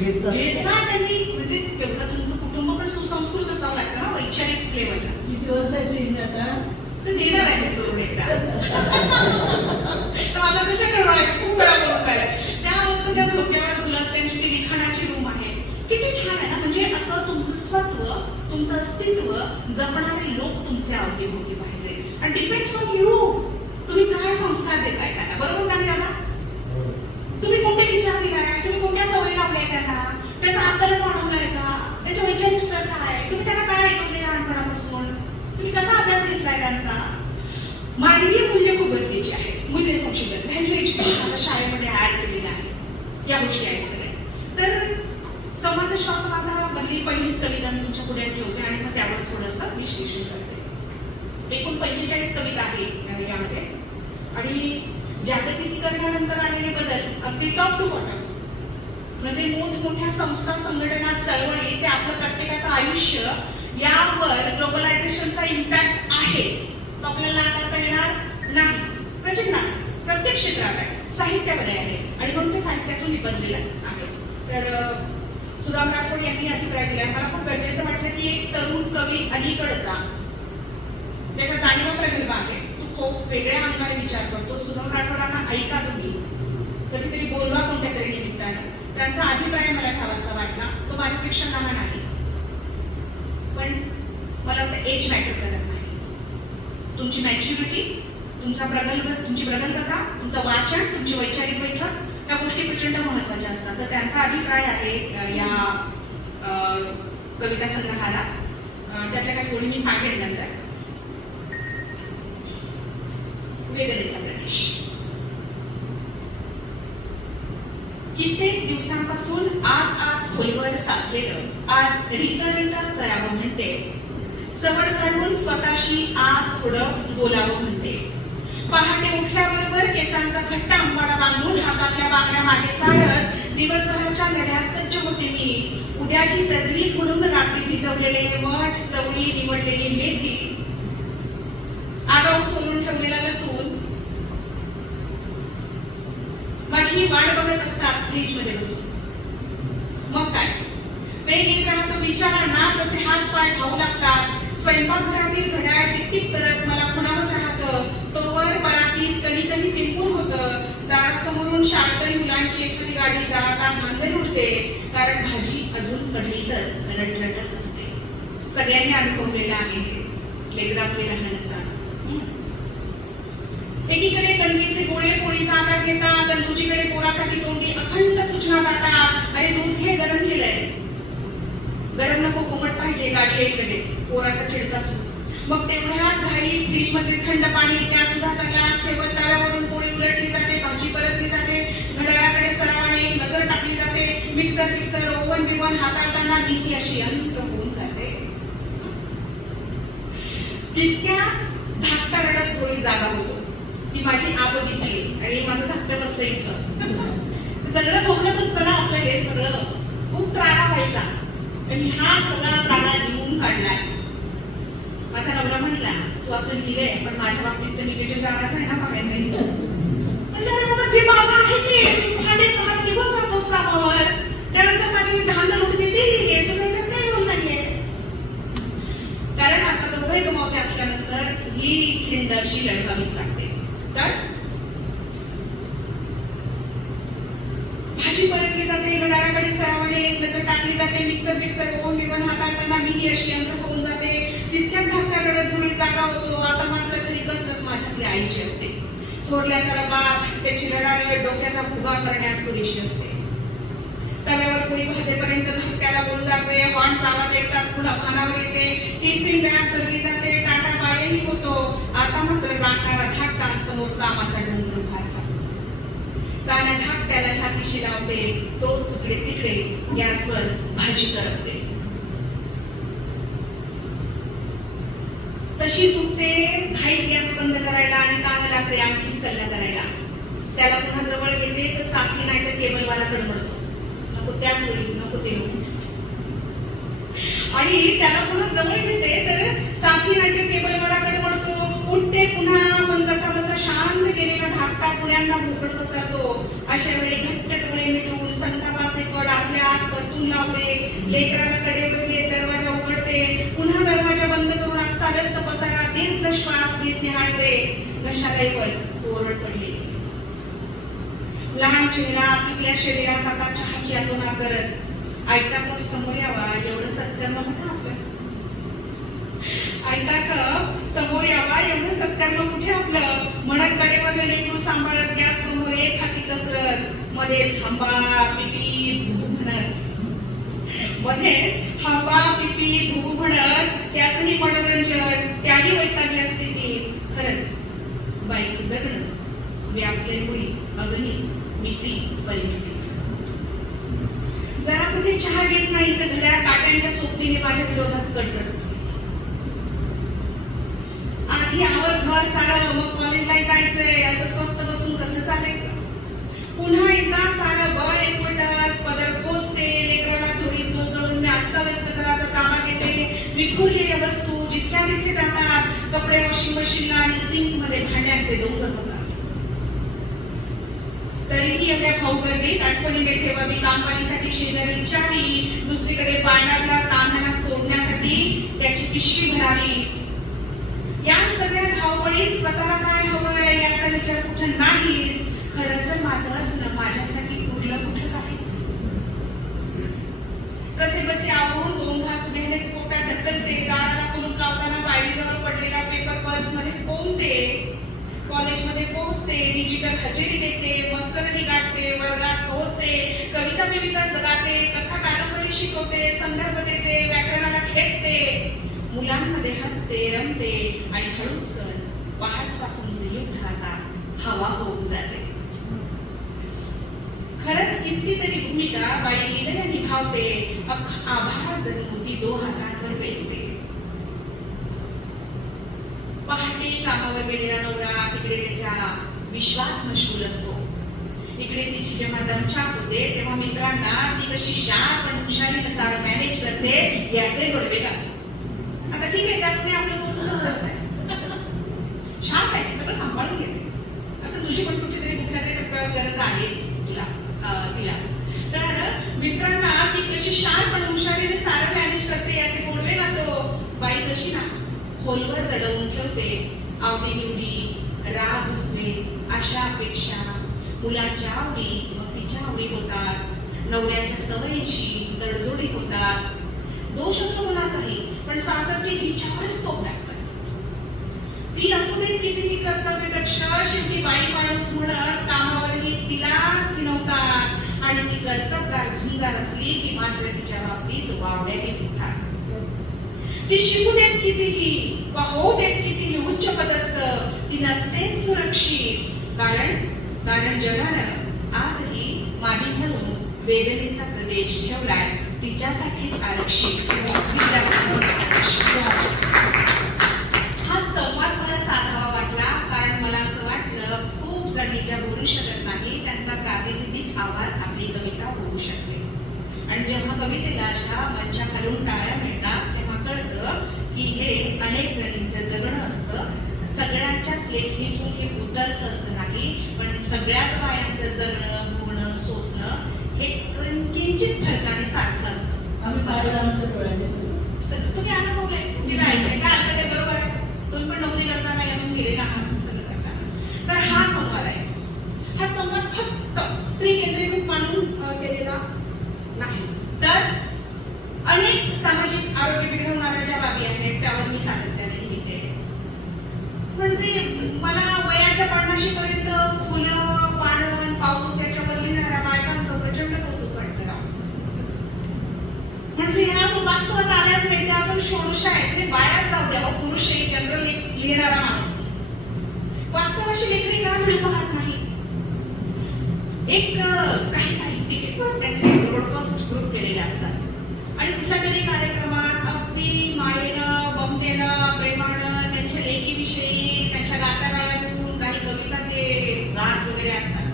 घेतला त्यांनी, म्हणजे तेवढं तुमचं कुटुंब पण सुसंस्कृत असावं लागतं ना वैचारिक लेवलला. किती वर्षाची तर नेणार आहे ते चोरून एकदा. तर माझा प्रचंड डोळा आहे, खूप वेळा बोलून काय त्या अवस्थेत त्या झोक्यावर झुलत त्यांची ती लिखाणाची रूम आहे. किती छान आहे ना. म्हणजे असं तुमचं स्वत्व, तुमचं अस्तित्व जपणारे लोक तुमचे अवतीभोवती पाहिजे. आणि डिपेंड्स ऑन यू, तुम्ही काय संस्कार देताय त्यांना, बरोबर का नाही? तुम्ही कोणते विचार दिलाय, तुम्ही कोणत्या सवयी लावलाय त्यांना, त्याचं आकलन वाढवलंय का, त्याच्या विचार आहे त्यांचा. मानवीय मूल्य खूप गरजेची आहे. मूल्य संशोधन, व्हॅल्यू एज्युकेशन आता शाळेमध्ये ऍड केलेलं आहे. या गोष्टी आहेत सगळ्या. तर समाजश्वासवादामधली पहिलीच कविता मी तुमच्या पुढे ठेवते आणि मग त्यावर थोडंसं विश्लेषण करते. एकूण 45 कविता आहेत यामध्ये आणि जागतिकीकरणानंतर आलेले बदल अगदी टॉप टू बॉटम म्हणजे मोठमोठ्या संस्था, संघटना, चळवळी ते आपलं प्रत्येकाचं आयुष्य यावर ग्लोबलायझेशनचा इम्पॅक्ट आहे तो आपल्याला नाकारता येणार नाही. म्हणजे नाही, प्रत्येक क्षेत्रात आहे, साहित्यामध्ये आहे आणि म्हणून ते साहित्यातून निपजलेलं आहे. तर सुदाम राठोड यांनी अभिप्राय दिला. मला खूप गरजेचं वाटलं की एक तरुण कवी अलीकडचा त्याच्या जाणीवा प्रगल्भ आहे, तो खूप वेगळ्या अंगाने विचार करतो. सुदाम राठोडांना ऐका तुम्ही, कधीतरी बोलवा कोणत्या तरी निमित्ताने. त्यांचा अभिप्राय मला घ्यावासा वाटला. तो माझ्यापेक्षा लहान आहे पण मला वाटतं एज मॅटर करत नाही. तुमची मॅच्युरिटी, तुमची प्रगल्भता, तुमचं वाचन, तुमची वैचारिक बैठक या गोष्टी प्रचंड महत्वाच्या असतात. तर त्यांचा अभिप्राय आहे या कविता संग्रहाला. त्यातल्या काही ओळी मी सांगेन नंतर. वेदनेचा प्रदेश. कित्येक दिवसांपासून आत आत खोलवर साचलेलं आज रित करावं म्हणते. सवड काढून स्वतःशी आज थोडं बोलावं म्हणते. पहाटे उठल्याबरोबर केसांचा घट्ट अंबाडा बांधून हातातल्या बांगड्या मागे सारत दिवसभराच्या लढ्यात सज्ज होते मी. उद्याची तजवीज म्हणून रात्री भिजवलेले मठ, चवळी, निवडलेली मेथी, आगाऊ सोलून ठेवलेला लसूण माझी वाट बघत असतात फ्रीज मध्ये बसून. मग काय वेग येत राहतो विचारांना, तसे हात पाय खाऊ लागतात. स्वयंपाकघरातील घड्याळ टिकटिक करत मला खुणावत राहतं. तोवर परातीत कणिकही तिरपून होतं. दारासमोरून शाळकरी मुलांची एखादी गाडी जाळता धांदल उडते, कारण भाजी अजून कढईतच रटरटत असते. सगळ्यांनी अनुभवलेलं आहे. लेकरं आपले लहान असतात. एकीकडे कणकीचे गोळे पोळीचा आकार घेतात तर दुसरीकडे पोरासाठी तोंडी अखंड सूचना जातात. अरे दूध घे, गरम केलंय. गरम नको, कोमट पाहिजे, गाडी येईल लगेच. पोराचा चिडका सुरू. मग तेवढ्यात घाईत फ्रीज मध्ये थंड पाणी, त्यात दुधाचा ग्लास ठेवत तव्यावरून पोळी उलटली जाते, भाजी परतली जाते, घड्याळाकडे सरावाने नजर टाकली जाते. मिक्सर ओव्हन बिव्हन हाताळताना मी अशी यंत्र होऊन जाते. इतक्या धाकटा रडत झोळीत जागा होतो की माझी आग दिली आणि माझं धाकटं बसतं इतकं. सगळं भोगत असतं ना आपलं. हे सगळं खूप त्रागा व्हायचा आणि हा सगळा त्रागा लिहून काढलाय. माझा नवरा म्हणला तू असं लिहिलंय पण माझ्या बाबतीत तर निगेटिव्ह जाणार नाही ना बाहेर. नाही म्हणजे अरे बाबा जे माझं आहे ते भांडे सगळं निघून जातोस कामावर. त्यानंतर माझी धांदल उठते ते लिहिले, तुझं इथं काही बोल नाहीये. कारण आता दोघंही कमावते असल्यानंतर ही खिंड अशी लढवावीच लागते. तर भाजी परतली जाते, घड्याळाकडे सरावाने नजर टाकली जाते. मिक्सर ओव्हन बिव्हन हाताळताना मी अशी यंत्र होऊन जाते. तितक्यात धाकटा रडत झोळीत जागा होतो. आता मात्र घरी कसरत माझ्याकडे आईची असते. थोरल्याचा डबा, त्याची रडारड डोक्याचा फुगा करण्यास पुरेशी असते. तव्यावर पोळी भाजेपर्यंत धक्क्याला बोल जाते. हॉर्नचा आवाज ऐकतात पुन्हा भानावर येते. टिफिन बॅग भरली जाते. टाटा बायही होतो. आता मात्र लागणारा धाकटा समोर कामाचा डोंगर उभा राहतो. त्याने धाकट्याला छातीशी लावते. तोच तुकडे तिकडे गॅसवर भाजी करपते. तशी चुकते घाईत गॅस बंद करायला आणि ताण लागते आणखीच कल्ला करायला. त्याला पुन्हा जवळ घेते तर साखळी नाही तर केबलवाला कडकडतो. नको त्याच वेळी नको ते आणि त्याला पुन्हा जवळ घेते तर साखळी नाही तर केबलवाला कडकडतो. उठते पुन्हा पण कसा बसा शांत केलेला धाकटा पुण्यांना भोकड पसरतो. अशा वेळी घट्ट डोळे मिटून संतापाचे कड आपल्या आत परतून लावते. लेकराला कडेवर घेत दरवाजा उघडते. पुन्हा दरवाजा बंद करून असता व्यस्त पसारा दीर्घ श्वास घेत निहाळते. घशालाही ओरड पडली. लहान चेहरा, थकल्या शरीरास आता चहाची आतोनात गरज. ऐकता कप समोर यावा एवढं सत्कर्म कुठे आपलं. ऐकता कप समोर यावा एवढं सत्कर्म कुठे आपलं. म्हणत कडेवर लेकरू सांभाळत गॅस समोर एक हाती कसरत. मध्ये थांबा पिपी म्हणत मध्ये हवा पिपी भू म्हणत त्याचंही मनोरंजन त्याही वैतागल्या स्थितीत खरंच बाईचं जगणं व्यापले मुळी अग्नी मिती परिमिती. जरा कुठे चहा घेत नाही तर घड्याळ काट्यांच्या सोबतीने माझ्या विरोधात कट रचते. आधी आवर घर सारं मग कॉलेजला जायचंय असं स्वस्त बसून कसं चालायचं. पुन्हा एकदा सारं बळ एकवटत पदर पोचते लेकराला चोरी जोडून मी अस्ताव्यस्त करायचा ताबा घेते. विखुरलेल्या वस्तू जिथल्या तिथे जातात. कपडे वॉशिंग मशीनला आणि सिंक मध्ये भांड्यांचे डोंगर होतात. तरीही एवढ्या खाऊ गर्दीत आठवणीने ठेवा मी कामवालीसाठी शेजारी चावी. दुसरीकडे पाण्याघरात ताम्हाना सोडण्यासाठी त्याची पिशवी भरावी. या सगळ्या धावपळीत स्वतःला काय हवंय याचा विचार कुठं नाही. खरं तर माझं असणं माझ्यासाठी उरलं कुठं काहीच. कसे बसे आवरून 2 घास उद्यानेच पोटात ढकलते. दाराला कुलूप लावताना पायरीजवळ पडलेला पेपर पर्स मध्ये कोंबते. कॉलेजमध्ये पोहोचते. डिजिटल हजेरी देते. मस्तरही गाठते. वर्गात पोहोचते. कविता बिविता जगाते. कथा कादंबरी शिकवते. संदर्भ देते. व्याकरणाला खेळते. मुलांमध्ये हसते रमते आणि हळूच पहाटपासून युद्ध आता हवा होऊन जाते. खरंच कितीतरी भूमिका बाई लीलया निभावते. आभाळ जणू मोती 2 हातांवर पेटते. पहाटे कामावर गेलेला नवरा तिकडे त्याच्या विश्वात मशगूल असतो. इकडे तिची जेव्हा दमछाक होते तेव्हा मित्रांना ती कशी शार्प आणि हुशारीने सारं मॅनेज करते याचे गोडवे लागते. आता ठीक आहे त्यात मी आपलं कौतुक करत नाही. शार्प आहे सगळं सांभाळून घेते. आपण तुझी पण कुठेतरी कुठल्या तरी टप्प्यावर गरज आहे तुला तिला. तर मित्रांना ती कशी शार्प आणि हुशारीने सारं मॅनेज करते याचे गोडवे गातो. बाई कशी ना खोलवर दडवून ठेवते. आवडी निवडी राग उसने आशा अपेक्षा मुलांच्या आवडी मग तिच्या आवडी होतात. नवऱ्याच्या सवयींशी तडजोडी होतात. दोष असतो मुलाचाही पण सासरची हिच्यावरच तोप लागतात. ती असू दे कितीही कर्तव्य दक्ष शेवटी बाई माणूस म्हणत कामावरही तिलाच विनवतात आणि ती कर्तबगार झुंजार असली की मात्र तिच्या बाबतीत वावड्याने उठतात. ती शिकू देत कितीही वा होऊ देत कितीही उच्च पदस्थ ती नसतेच सुरक्षित. कारण जगानं आजही मादी म्हणून वेदनेचा प्रदेश ठेवलाय तिच्यासाठीच आरक्षित. हा संवाद मला साधावा वाटला कारण मला असं वाटलं खूप जणी ज्या बोलू शकत नाही त्यांचा प्रातिनिधिक आवाज आपली कविता बोलू शकते. आणि जेव्हा कवितेला अशा मंचाखालून टाळ्या मिळतात तेव्हा कळतं की हे अनेक जणींचं जगणं असतं. सगळ्यांच्याच लेखणीतून हे उतरतं असं नाही पण सगळ्याच बायांचं जगणं बोलणं सोसणं हे किंचित फरकाने सारखं असतं. तुम्ही अनुभवलंय तिला ऐकलंय का आता ते बरोबर आहे. तुम्ही पण नोकरी करताना यातून गेलेला आहात सगळं करताना. तर हा संवाद आहे. हा संवाद फक्त स्त्री केंद्रीकृत मानून केलेला नाही तर अनेक सामाजिक आरोग्य बिघडवणाऱ्या ज्या बाबी आहेत त्यावर मी सातत्याने लिहिते. म्हणजे मला वयाच्या 50 पर्यंत फुलं पानं पाऊस याच्यावर लिहिणाऱ्या बायकांचं प्रचंड कौतुक वाटतं. म्हणजे ह्या अजून वास्तवात आल्याच नाही त्या अजून षोडशा आहेत. ते बायाच जाऊ द्या पुरुषही जनरल लिहिणारा माणूस वास्तवाशी लेखणी का मिळू पाहत नाही. एक काही साहित्यिक आहेत त्यांचे ब्रॉडकास्ट ग्रुप केलेले असतात आणि कुठल्या तरी कार्यक्रमात अगदी मायेनं ममतेनं प्रेमानं त्यांच्या लेखीविषयी त्यांच्या गातागाळ्यातून काही कविता ते गात वगैरे असतात.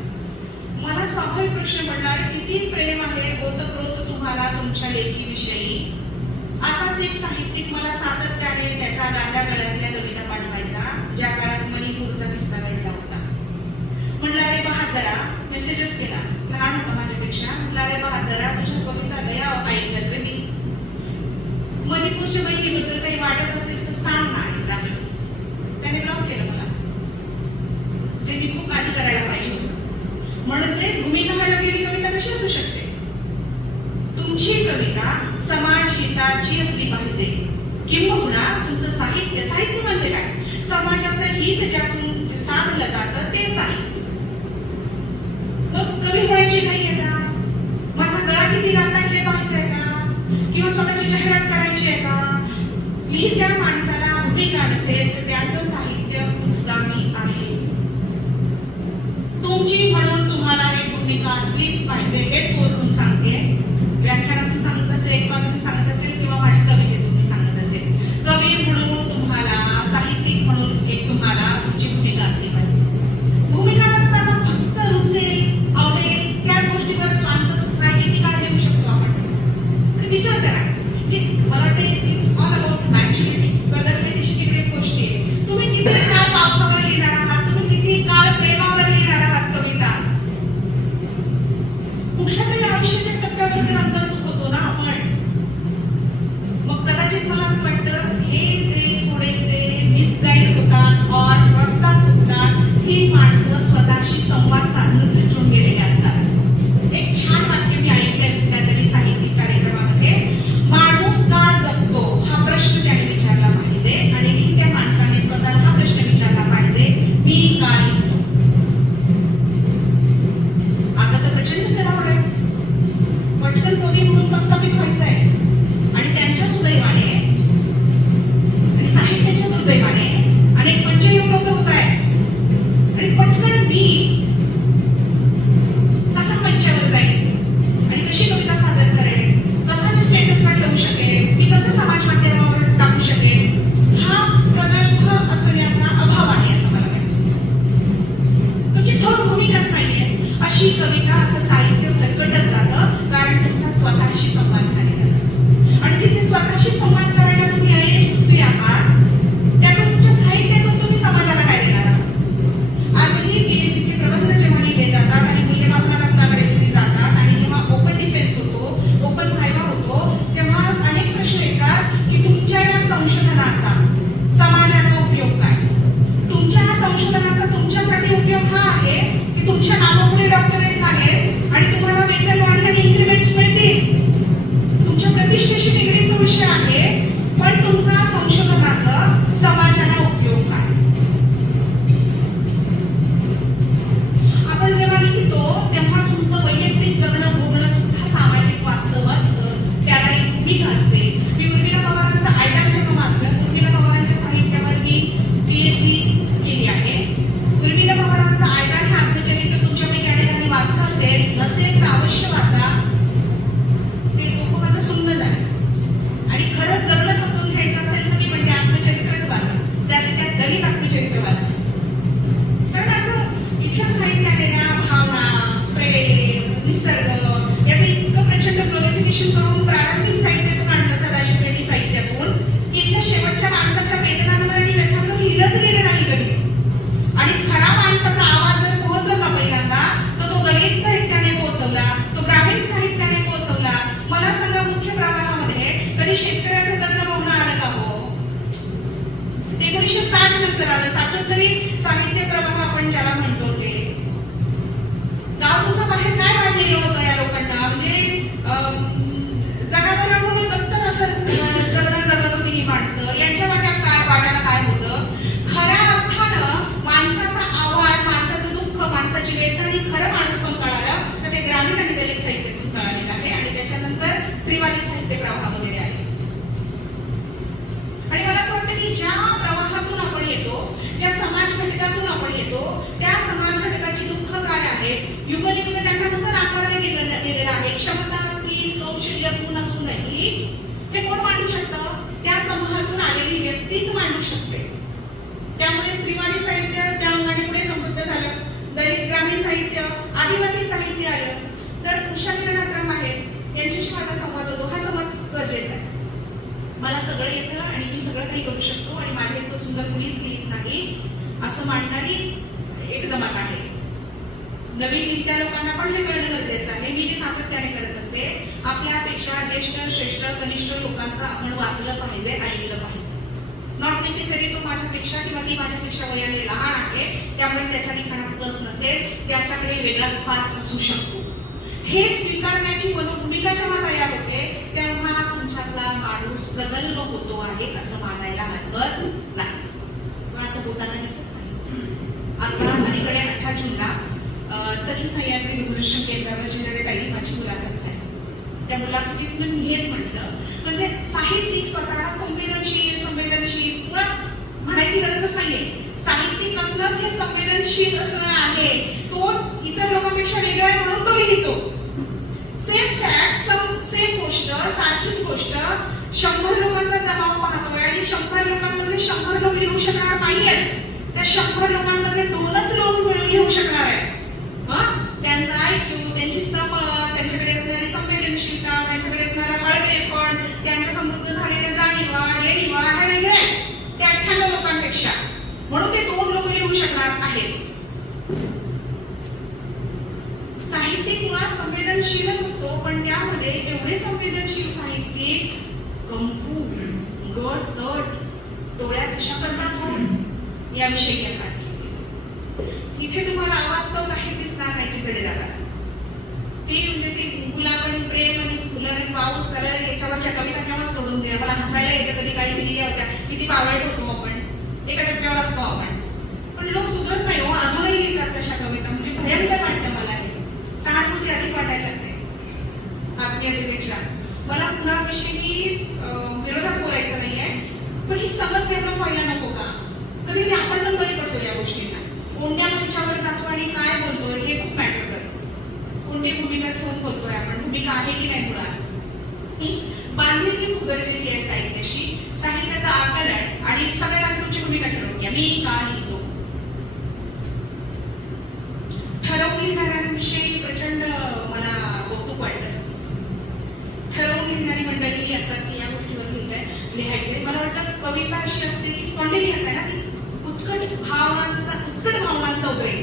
मला स्वाभाविक प्रश्न पडला किती प्रेम आहे ओतप्रोत तुम्हाला तुमच्या लेखीविषयी. असाच एक साहित्यिक मला सातत्याने त्याच्या गातागाळ्यातल्या कविता पाठवायचा ज्या काळात मणिपूरचा किस्सा घडला होता. म्हणलं अरे बहादरा मेसेजच केला लहान होता माझ्यापेक्षा. म्हणलं अरे बहादरा तुझ्या कविता लया ऐकल्यात रे मी. मणिपूरच्या बहिणीबद्दल काही वाटत असेल तर सांग ना एकदा. त्याने ब्लॉक केलं मला जे मी खूप आधी करायला पाहिजे होतं. म्हणजे भूमिका हरवलेली कविता कशी असू शकते. तुमची कविता समाज हिताची असली पाहिजे किंबहुना तुमचं साहित्य म्हणजे काय समाजाचं हित ज्यातून जे साधलं जातं ते साहित्य. मग कवी होण्याची काही आहे का. माझा गळा किती गाता हे पाहायचंय का. कधीही त्या माणसाला भूमिका नसेल तर त्याचं साहित्य उचलामी आहे. तुमची म्हणून तुम्हाला एक भूमिका असलीच पाहिजे हेच ओरडून सांगते. व्याख्यानातून सांगत असेल, एक वाक्यातून सांगत असेल किंवा माझ्या कवितेतून मी सांगत असेल, कवी म्हणून तुम्हाला, साहित्यिक म्हणून एक तुम्हाला तुमची भूमिका असली पाहिजे. भूमिका नसताना फक्त रुचेल आवडेल त्या गोष्टीवर स्वांत सुद्धा किती काळ लिहू शकतो आपण. आणि विचार करा की मला वाटते इट्स ऑल अबाउट मॅच्युरिटी. प्रगतीशी निगडीत गोष्टी आहे. तुम्ही किती काळ पावसावर लिहिणार आहात, तुम्ही किती काळ प्रेमावर लिहिणार आहात कविता. कुठल्या तरी आयुष्याच्या टप्प्यावरती अंतर्मुख होतो ना आपण. मग कदाचित मला असं वाटतं हे जे थोडेसे मिसगाईड होतात और रस्ता चुकतात ही माणसं स्वतःशी संवाद साधून विसरून गेलेले असतात. एक छान वाक्य मी ऐकलंय कुठल्या तरी साहित्यिक कार्यक्रमामध्ये, माणूस का जगतो हा प्रश्न त्याने विचारला पाहिजे आणि लिहित्या माणसाने स्वतःला हा प्रश्न विचारला पाहिजे, मी का लिहितो. आता तर प्रचंड कडावड आहे. पटकन कवी म्हणून प्रस्थापित व्हायचं आहे आणि त्यांच्या सुदैवाने आणि साहित्याच्या दुर्दैवाने अनेक मंचही उपलब्ध होत आहेत. आणि पटकन मी कसा मंचावर जाईल आणि कशी कविता सादर करेन, कसा मी स्टेटसला ठेवू शकेन, मी कसं समाज माध्यमावर टाकू शकेन, हा प्रगल्भ असण्याचा अभाव आहे असं मला वाटतं. तुमची ठोस भूमिकाच नाहीये. अशी कविता, असं साहित्य भरकटत जातं कारण तुमचा स्वतःशी संवाद झालेला नसतो. आणि जिथे स्वतःशी संवाद करायला तुम्ही अयशस्वी आहात त्यातून तुमच्या साहित्यातून तुम्ही समाजाला काय देणार आहात. आजही पीएचडीचे प्रबंध जेव्हा लिहिले जातात आणि मूल्यमापनाकडे तुम्ही जातात आणि जेव्हा ओपन डिफेन्स होतो, ओपन व्हायवा होतो, तेव्हा अनेक प्रश्न येतात की तुमच्या या संशोधनाचा समाजाला उपयोग काय. तुमच्या या संशोधनाचा तुमच्यासाठी उपयोग हा आहे की तुमच्या नावापुढे डॉक्टरेट लागेल आणि तुम्हाला वेतनवाढ आणि इन्क्रिमेंट्स मिळतील. तुमच्या प्रतिष्ठेशी निगडीत तो विषय आहे, पण तुमचा संशोधनाचा समाजाला उपयोग काय. आपण जेव्हा लिहितो तेव्हा तुमचं वैयक्तिक जगणं भोगणं सुद्धा सामाजिक वास्तव असतं, त्याला एक भूमिका असते. मी उर्मिला पवारांचं आयदान जेव्हा वाचलं, उर्मिला पवारांच्या साहित्यावर मी पीएचडी केली आहे. उर्मिला पवारांचं आयदान हे आत्मचरित्र तुमच्यापैकी अनेकांनी वाचलं असेल, नसेल तर अवश्य वाचा. ते डोकं माझं सुन्न झालं. आणि खरंच जगणं समजून घ्यायचं असेल तर मी म्हणते आत्मचरित्रच वाचा, त्यात दलित आत्मचरित्र वाचा. कारण असं इथल्या साहित्याने ना भावना, प्रेम, निसर्ग याचं इतकं प्रचंड ग्लोरिफिकेशन करून प्रारंभिक साहित्यातून आणलं, सदाशिव पेटी साहित्यातून, की इथल्या शेवटच्या माणसाच्या वेदनांवर आणि व्यथांवर लिहिलंच गेलं नाही कधी. आणि खरा माणसाचा आवाज जर पोहोचवला पहिल्यांदा तर तो दलित साहित्याने पोहोचवला, तो ग्रामीण साहित्याने पोहोचवला. मला सांगा मुख्य प्रवाहामध्ये कधी शेतकऱ्याचं जगणं बघणं आलं का हो. 1960 नंतर आलं. 60 तरी साहित्य प्रवाह आपण ज्याला म्हणतो ते गावकुसाबाहेर काय वाढलेलं होतं या लोकांना. म्हणजे जगाबरोबर बत्तर असं जगणं जगत होती ही माणसं. यांच्या वाट्यात काय, वाट्याला काय होतं. खऱ्या अर्थानं माणसाचा आवाज, माणसाचं दुःख, माणसाची वेदना आणि खरं माणूस पण कळालं तर ते ग्रामीण आणि दलित साहित्यातून कळालेलं आहे. आणि त्याच्यानंतर स्त्रीवादी साहित्य प्रवाह वगैरे आहे. आणि मला असं वाटतं की ज्या प्रवाहातून आपण येतो, ज्या समाज घटकातून आपण येतो, त्या समाज घटकाची दुःख काय आहे, युगयुग त्यांना कसं नाकारलं गेलेलं आहे, क्षमता असतील, कौशल्य, गुण असूनही हे कोण मांडू शकतं. त्या समूहातून आलेली व्यक्तीच मांडू शकते. त्यामुळे स्त्रीवादी साहित्य त्या अंगाने पुढे समृद्ध झालं. दलित ग्रामीण साहित्य, आदिवासी साहित्य आलं. तर उषा किरण आहेत यांच्याशी माझा संवाद होतो. हा संवाद गरजेचा आहे. मला सगळं येतं आणि मी सगळं काही करू शकतो आणि माझ्या इतकं सुंदर कुणीच लिहित नाही असं मांडणारी एक जमात आहे. नवीन लिहित्या लोकांना पण हे कळणं गरजेचं आहे. मी जे सातत्याने करत असते, आपल्यापेक्षा ज्येष्ठ, श्रेष्ठ, कनिष्ठ लोकांचं आपण वाचलं पाहिजे, ऐकलं पाहिजे. नॉट नेसेसरी तो माझ्यापेक्षा किंवा ती माझ्यापेक्षा वयाने लहान आहे त्यामुळे त्याच्या लिखाणात कस नसेल, त्याच्याकडे वेगळा स्पार्क असू शकतो. हे स्वीकारण्याची मनोभूमिका जेव्हा तयार होते तेव्हा तुमच्यातला माणूस प्रगल्भ होतो आहे असं मानायला हरकत नाही. पण असं होताना दिसत नाही. आता अलीकडे 18 जूनला सखी सह्याद्री दूरदर्शन केंद्रावर जिल्ह्यात ताई माझी मुलाखत झाली. त्या मुलाखतीत मी हेच म्हटलं, म्हणजे साहित्यिक स्वतःला संवेदनशील, संवेदनशील असणं आहे, तो इतर लोकांपेक्षा वेगळा आहे म्हणून तो लिहितो. सेम फॅक्ट, सेम गोष्ट, सारखीच गोष्ट 100 लोकांचा जमाव पाहतोय आणि 100 लोकांमधले 100 लोक लिहू शकणार नाहीयेत. त्या 100 लोकांमधले 2च लोक मिळून लिहू शकणार आहेत. त्यांचा IQ, त्यांची समज, त्यांच्याकडे असणारी संवेदनशीलता, त्यांच्याकडे असणारा हळवेपण, त्यांच्या समृद्ध झालेल्या जाणीवा, देणीवा ह्या वेगळ्या आहेत त्या 98 लोकांपेक्षा. म्हणून ते 2 लोक लिहू शकणार आहेत. साहित्यिक मुळात संवेदनशीलच असतो, पण त्यामध्ये एवढे संवेदनशील साहित्यिक कंकू, गट तट, डोळ्या कशा करतात याविषयी येतात. इथे तुम्हाला अवास्तव काही दिसणार नाही जिकडे जातात ती, म्हणजे ती गुलाब आणि प्रेम आणि फुलं आणि पाऊस झालं याच्यावरच्या कवितांवर सोडून दिल्या. मला हसायला येतं कधी काही लिहिल्या होत्या किती बावळट होतो आपण, एका टप्प्यावर असतो आपण, पण लोक सुधरत नाही हो, अजूनही लिहितात तशा कविता. म्हणजे भयंकर वाटतं मला हे, सहानुभूती अधिक वाटायला लागते आत्मीयतेपेक्षा. मला कुणाविषयी विरोधात बोलायचं नाहीये, पण ही समज डेव्हलप व्हायला नको का? कधी कधी आपण पण बळी पडतो या गोष्टींना. कोणत्या मंचावर जातो आणि काय बोलतोय हे खूप मॅटर करतं. कोणती भूमिका ठेवून बोलतोय आपण, भूमिका आहे की नाही मुळात. बांधिलकी खूप गरजेची आहे साहित्याशी. साहित्याचं आकलन आणि सगळ्यात आधी तुमची भूमिका ठरवून घ्या, मी का लिहितो. ठरवून लिहिणाऱ्यांविषयी प्रचंड मला कौतुक वाटतं. ठरवून लिहिणारी मंडळी असतात की या गोष्टीवर लिहायचे. मला वाटतं कविता अशी असते की स्पॉन्टेनियस आहे ना, ती उत्कट भावनांचा उदय,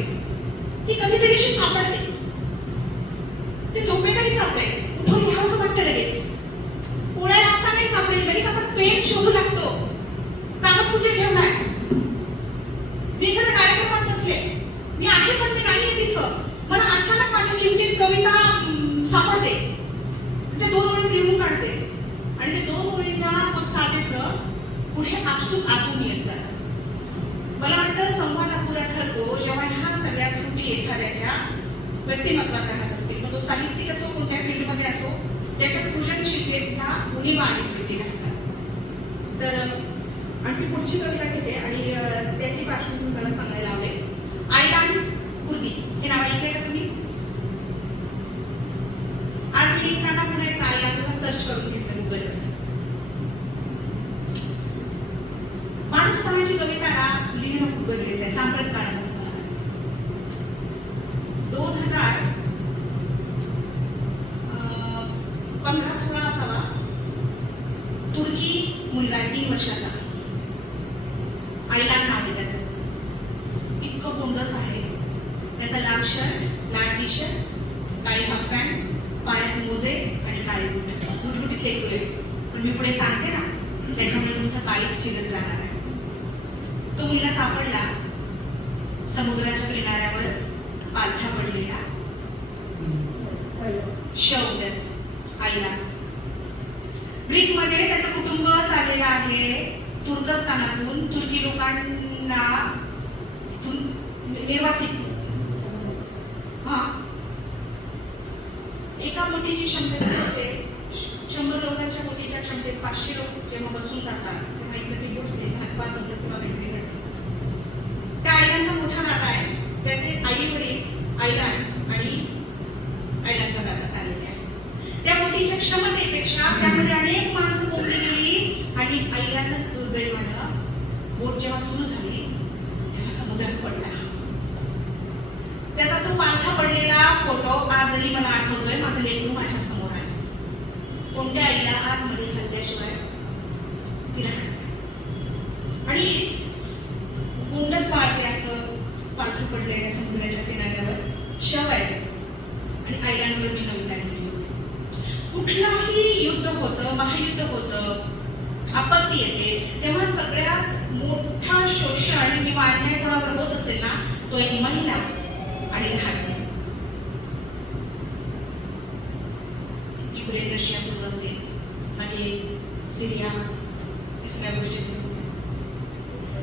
ती कधीतरी अशी सापडते. ते झोपेतही सापडेल, उठून लिहावंसं वाटतं लगेच. पोळ्या लागता नाही सापडेल, लगेच आपण पेन शोधू लागतो. कागद कुठे ठेवलाय, मी एखाद्या कार्यक्रमात नसले, मी आहे पण मी नाहीये तिथं, मला अचानक माझ्या चिंतेत कविता सापडते. ते 2 ओळी लिहून काढते आणि ते 2 ओळींना मग साजेसं पुढे आपसूक आतून येत जातात. मला वाटतं संवाद अपुरा ठरतो जेव्हा ह्या सगळ्या त्रुटी एखाद्याच्या व्यक्तिमत्वात राहत असतील. मग तो साहित्यिक असो, कोणत्या फील्डमध्ये असो, त्याच्या सृजनशीलतेत ह्या उणीवा आणि त्रुटी राहतात. तर आणखी पुढची कविता घेते आणि त्याची पार्श्वभूमी मला सांगायला आवडेल. आयलान कुर्दी हे नाव ऐकलंय का तुम्ही? आज मी लिहिताना पुन्हा एकदा आयलानला सर्च करून घेतलं गुगलवर. माणूसपणाची कविता ना लिहिणं खूप गरजेचं आहे सांप्रत काळापासून. 2015-16 असावा. तुर्की मुलगा 3 वर्षाचा, आयलान नाव आहे त्याचं. इतकं गोंडस आहे. त्याचा लाल शर्ट, लाल टी शर्ट, काळी हाफ पॅन्ट, पायात मोजे आणि काळे बूट, गुटगुटीत लेकरू आहे. पण मी पुढे सांगते ना, त्याच्यामुळे तुमचं काळीच चिरत जाणार आहे. तो मुलगा सापडला समुद्राच्या किनाऱ्यावर, पालथा पडलेला, शव त्याचं आईला. ग्रीक मध्ये त्याचं कुटुंब चाललेलं आहे तुर्कस्तानातून, तुर्की लोकांना निर्वासित. एका बोटीची क्षमता असते 100 लोकांच्या बोटीच्या क्षमतेत 500 लोक जेव्हा बसून जातात तेव्हा इकडे ती गोष्ट हातपात बंद किंवा काहीतरी घडतं. त्या आयलांचा मोठा दादा आहे, त्याचे आई वडील आयलांड आणि आयलांडचा दादा चाललेले आहे. त्या बोटीच्या क्षमतेपेक्षा त्यामध्ये अनेक माणसं कोंबली गेली आणि आयलांडच दुर्दैवानं बोट जेव्हा सुरू झाली तेव्हा समुद्रात पडला. त्याचा तो पालथा पडलेला फोटो आजही मला आठवतोय. माझं लेकरू माझ्या समोर आहे. कोणत्या आईला आतमध्ये घालल्याशिवाय ती राहणार आणि गुंडच पाळते असं पालथं पडलेल्या समुद्राच्या किनाऱ्यावर शव आहे आणि आयलांडवर मी कविता लिहिली होती. कुठलाही युद्ध होतं, महायुद्ध होतं, आपत्ती येते तेव्हा सगळ्यात मोठा शोषण किंवा अन्याय कोणावर होत असेल ना, तो एक महिला आणि लहान. युक्रेन रशिया सुरू असेल, मागे सिरिया, या सगळ्या गोष्टी सुरू.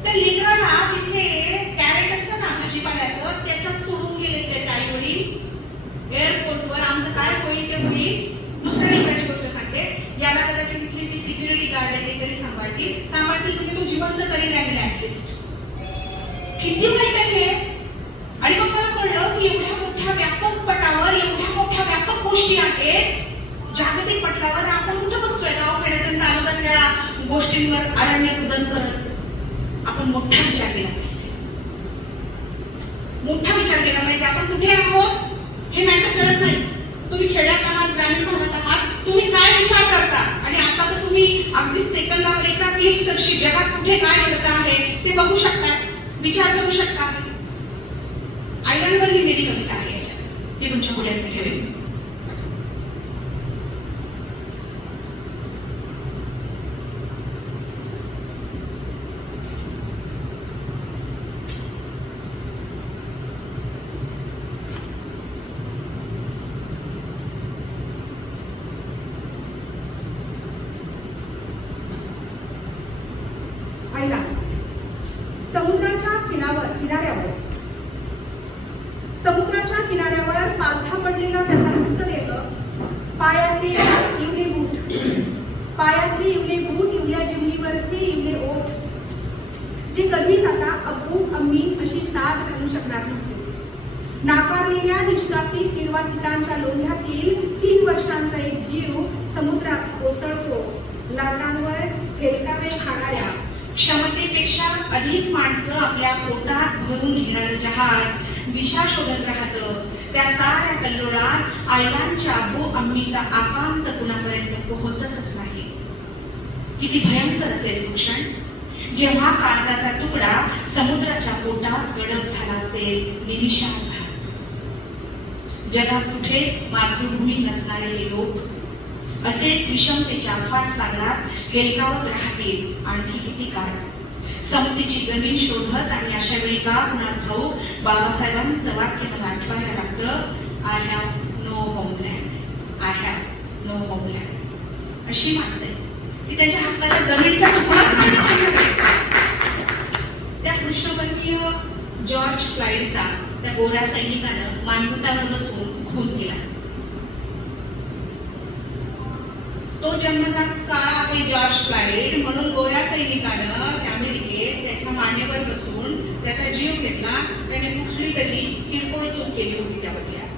त्या लेकराला तिथे कॅरेट असतं ना भाजीपाल्याचं, त्याच्यात सोडून गेले त्याचे आई वडील एअरपोर्टवर. आमचं काय होईल ते होईल. दुसऱ्या लेकराची गोष्ट सांगते, याला कदाचित तिथली जी सिक्युरिटी गार्ड आहे ते तरी सांभाळतील म्हणजे तो जिवंत तरी राहील ऍटलिस्ट. किती वाईट आहे. आणि मग मला कळलं की एवढ्या मोठ्या व्यापक पटावर एवढ्या मोठ्या व्यापक गोष्टी आहेत जागतिक पटलावर, आपण कुठं बसतोय गावाखेड्यातून तालुक्यातल्या गोष्टींवर अरण्य रुदन करत. आपण मोठा विचार केला पाहिजे, मोठा विचार केला पाहिजे. आपण कुठे आहोत हे मॅटर करत नाही. तुम्ही खेड्यात आहात, ग्रामीण भागात आहात, तुम्ही काय विचार करता. आणि आता तर तुम्ही अगदी सेकंदावर एका क्लिक सरशी जगात कुठे काय घडत आहे ते बघू शकता, विचार करू शकता. आयलंडवर लिहिलेली कविता आहे याच्यात, ती तुमच्या पुढे मी ठेवेन. समुद्राच्या किनाऱ्यावर पालथा पडलेला त्याचा मृतदेह, पायातले इवले बूट, इवल्या जिमणीवरचे इवले ओठ, जे कधीच आता अब्बू अम्मी अशी साथ घालू शकणार नव्हते. नाकारलेल्या निष्कासित निर्वासितांच्या लोंढ्यातील 3 वर्षांचा एक जीव समुद्रात कोसळतो. लाटांवर हेलकावे खाणाऱ्या, क्षमतेपेक्षा अधिक माणसं आपल्या पोटात भरून घेणारं जहाज दिशा शोधत राहतं. त्या साऱ्या कल्लोळात आयलांच्या अब्बू अम्मीचा आकांत कुणापर्यंत पोहोचतच नाही. किती भयंकर असेल भूषण जेव्हा काळजाचा तुकडा समुद्राच्या पोटात गडप झाला असेल निमिषार्धात. जगात कुठेच मातृभूमी नसणारे हे लोक असेच विषमतेच्या फाट सागरात हेलकावत राहतील आणखी किती काळ. समतेची जमीन शोधत आणि अशा वेळी का कुणास ठाऊक बाबासाहेबांचं वाक्य मला आठवायला लागतं, I have no homeland, I have no homeland. अशी माणसं आहे की त्यांच्या हाताला जमिनीचा तुकडाच नाही. त्या कृष्णवर्णीय जॉर्ज फ्लाइडचा त्या गोऱ्या सैनिकानं मानगुटावर बसून खून केला. तो जन्मजात काळा आहे जॉर्ज फ्लाइड, म्हणून गोऱ्या सैनिकानं अमेरिकेत त्याच्या मानेवर बसून त्याचा जीव घेतला. त्याने कुठली तरी किरकोळ चूक केली होती त्या बदल्यात.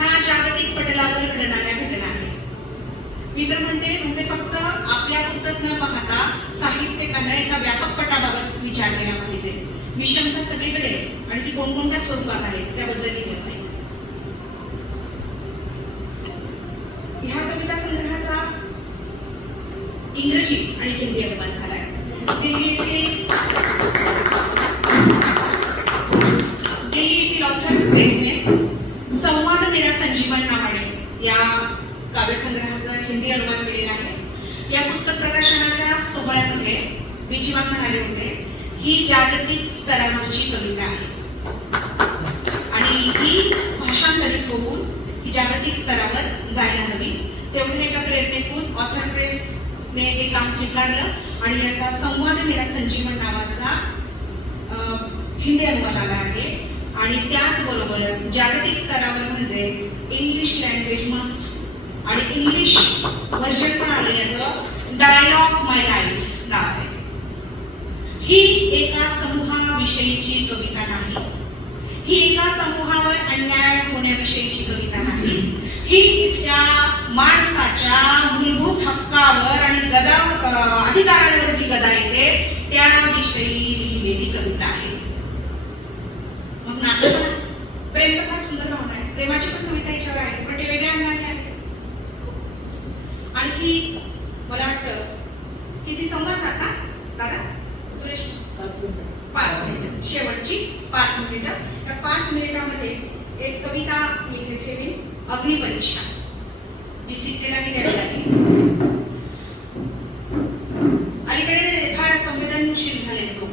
हा जागतिक पटलावर घडणाऱ्या घटना आहे. मी तर म्हणते म्हणजे फक्त आपल्या पुरतच न पाहता साहित्यिकानं एका व्यापक पटाबाबत विचार केला पाहिजे. विषमता सगळीकडे आणि ती कोणकोणत्या स्वरूपात आहे त्याबद्दल लिहिलं पाहिजे. ह्या कविता संग्रहाचा इंग्रजी आणि हिंदी अनुवाद झालाय. दिल्ली येथील ऑथर्स प्रेसने संवाद मेरा संजीवन नावाने या काव्यसंग्रहाचा हिंदी अनुवाद केलेला आहे. या पुस्तक प्रकाशनाच्या सोहळ्यामध्ये मी जेव्हा म्हणाले होते ही जागतिक स्तरावरची कविता आहे आणि ही भाषांतरित होऊन ही जागतिक स्तरावर जायला हवी. तेवढ्या एका प्रेरणेतून ऑथर प्रेसने हे काम स्वीकारलं आणि याचा संवाद मेरा संजीवन नावाचा हिंदी अनुवाद आला आहे. आणि त्याचबरोबर जागतिक स्तरावर म्हणजे इंग्लिश लँग्वेज मस्ट आणि इंग्लिश व्हर्जन पण आलं याचं डायलॉग माय लाईफ नाव आहे. ही एका समूहाविषयीची कविता नाही, ही एका समूहावर अन्याय होण्याविषयीची कविता नाही, ही त्या माणसाच्या मूलभूत हक्कावर आणि अधिकारांवर जी गदा येते त्याविषयी लिहिलेली कविता आहे. मग नाटक प्रेम तर फार सुंदर भावना आहे, प्रेमाची पण कविता याच्यावर आहे पण ते वेगळ्या अंगाने आहे. आणखी मला वाटतं किती संवाद साधता दादा सुरेश 5 मिनिटं, शेवटची 5 मिनिटं. या 5 मिनिटामध्ये एक कविता मी ठेवली, अग्निपरीक्षा, जी सीतेला मी द्यावी लागली. अलीकडे फार संवेदनशील झाले लोक,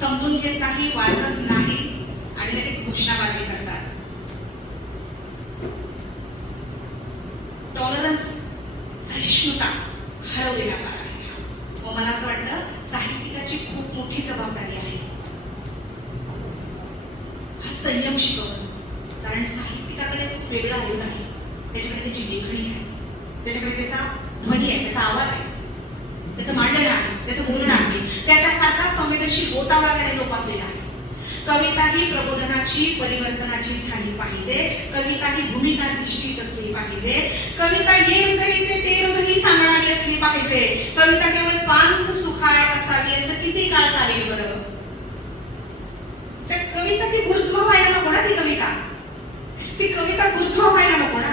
समजून घेत नाही, वाचत नाही आणि लगेच घोषणाबाजी करतात. टॉलरन्स, सहिष्णुता हरवलेला काळ आहे. व मला असं वाटतं साहित्यिकाची खूप मोठी जबाबदारी आहे हा संयम शिकवणं. कारण साहित्यिकाकडे खूप वेगळा आयुध आहे, त्याच्याकडे त्याची लेखणी आहे, त्याच्याकडे त्याचा ध्वनी आहे, त्याचा आवाज आहे, त्याचं मांडण आहे, त्याचं बोलणं आहे, त्याच्यासारखा संवेदनशील बोटावळा त्याने जोपासलेला आहे. कविता ही प्रबोधनाची, परिवर्तनाची झाली पाहिजे. कविता ही भूमिका निश्चित असली पाहिजे. कविता ये हृदयीचे ते हृदयी सांगणारी असली पाहिजे. कविता केवळ शांत सुखाय असावी असं किती काळ चालेल बरं? त्या कविता ती गुरझो व्हायला नको ना. ती कविता गुरझो व्हायला नको ना.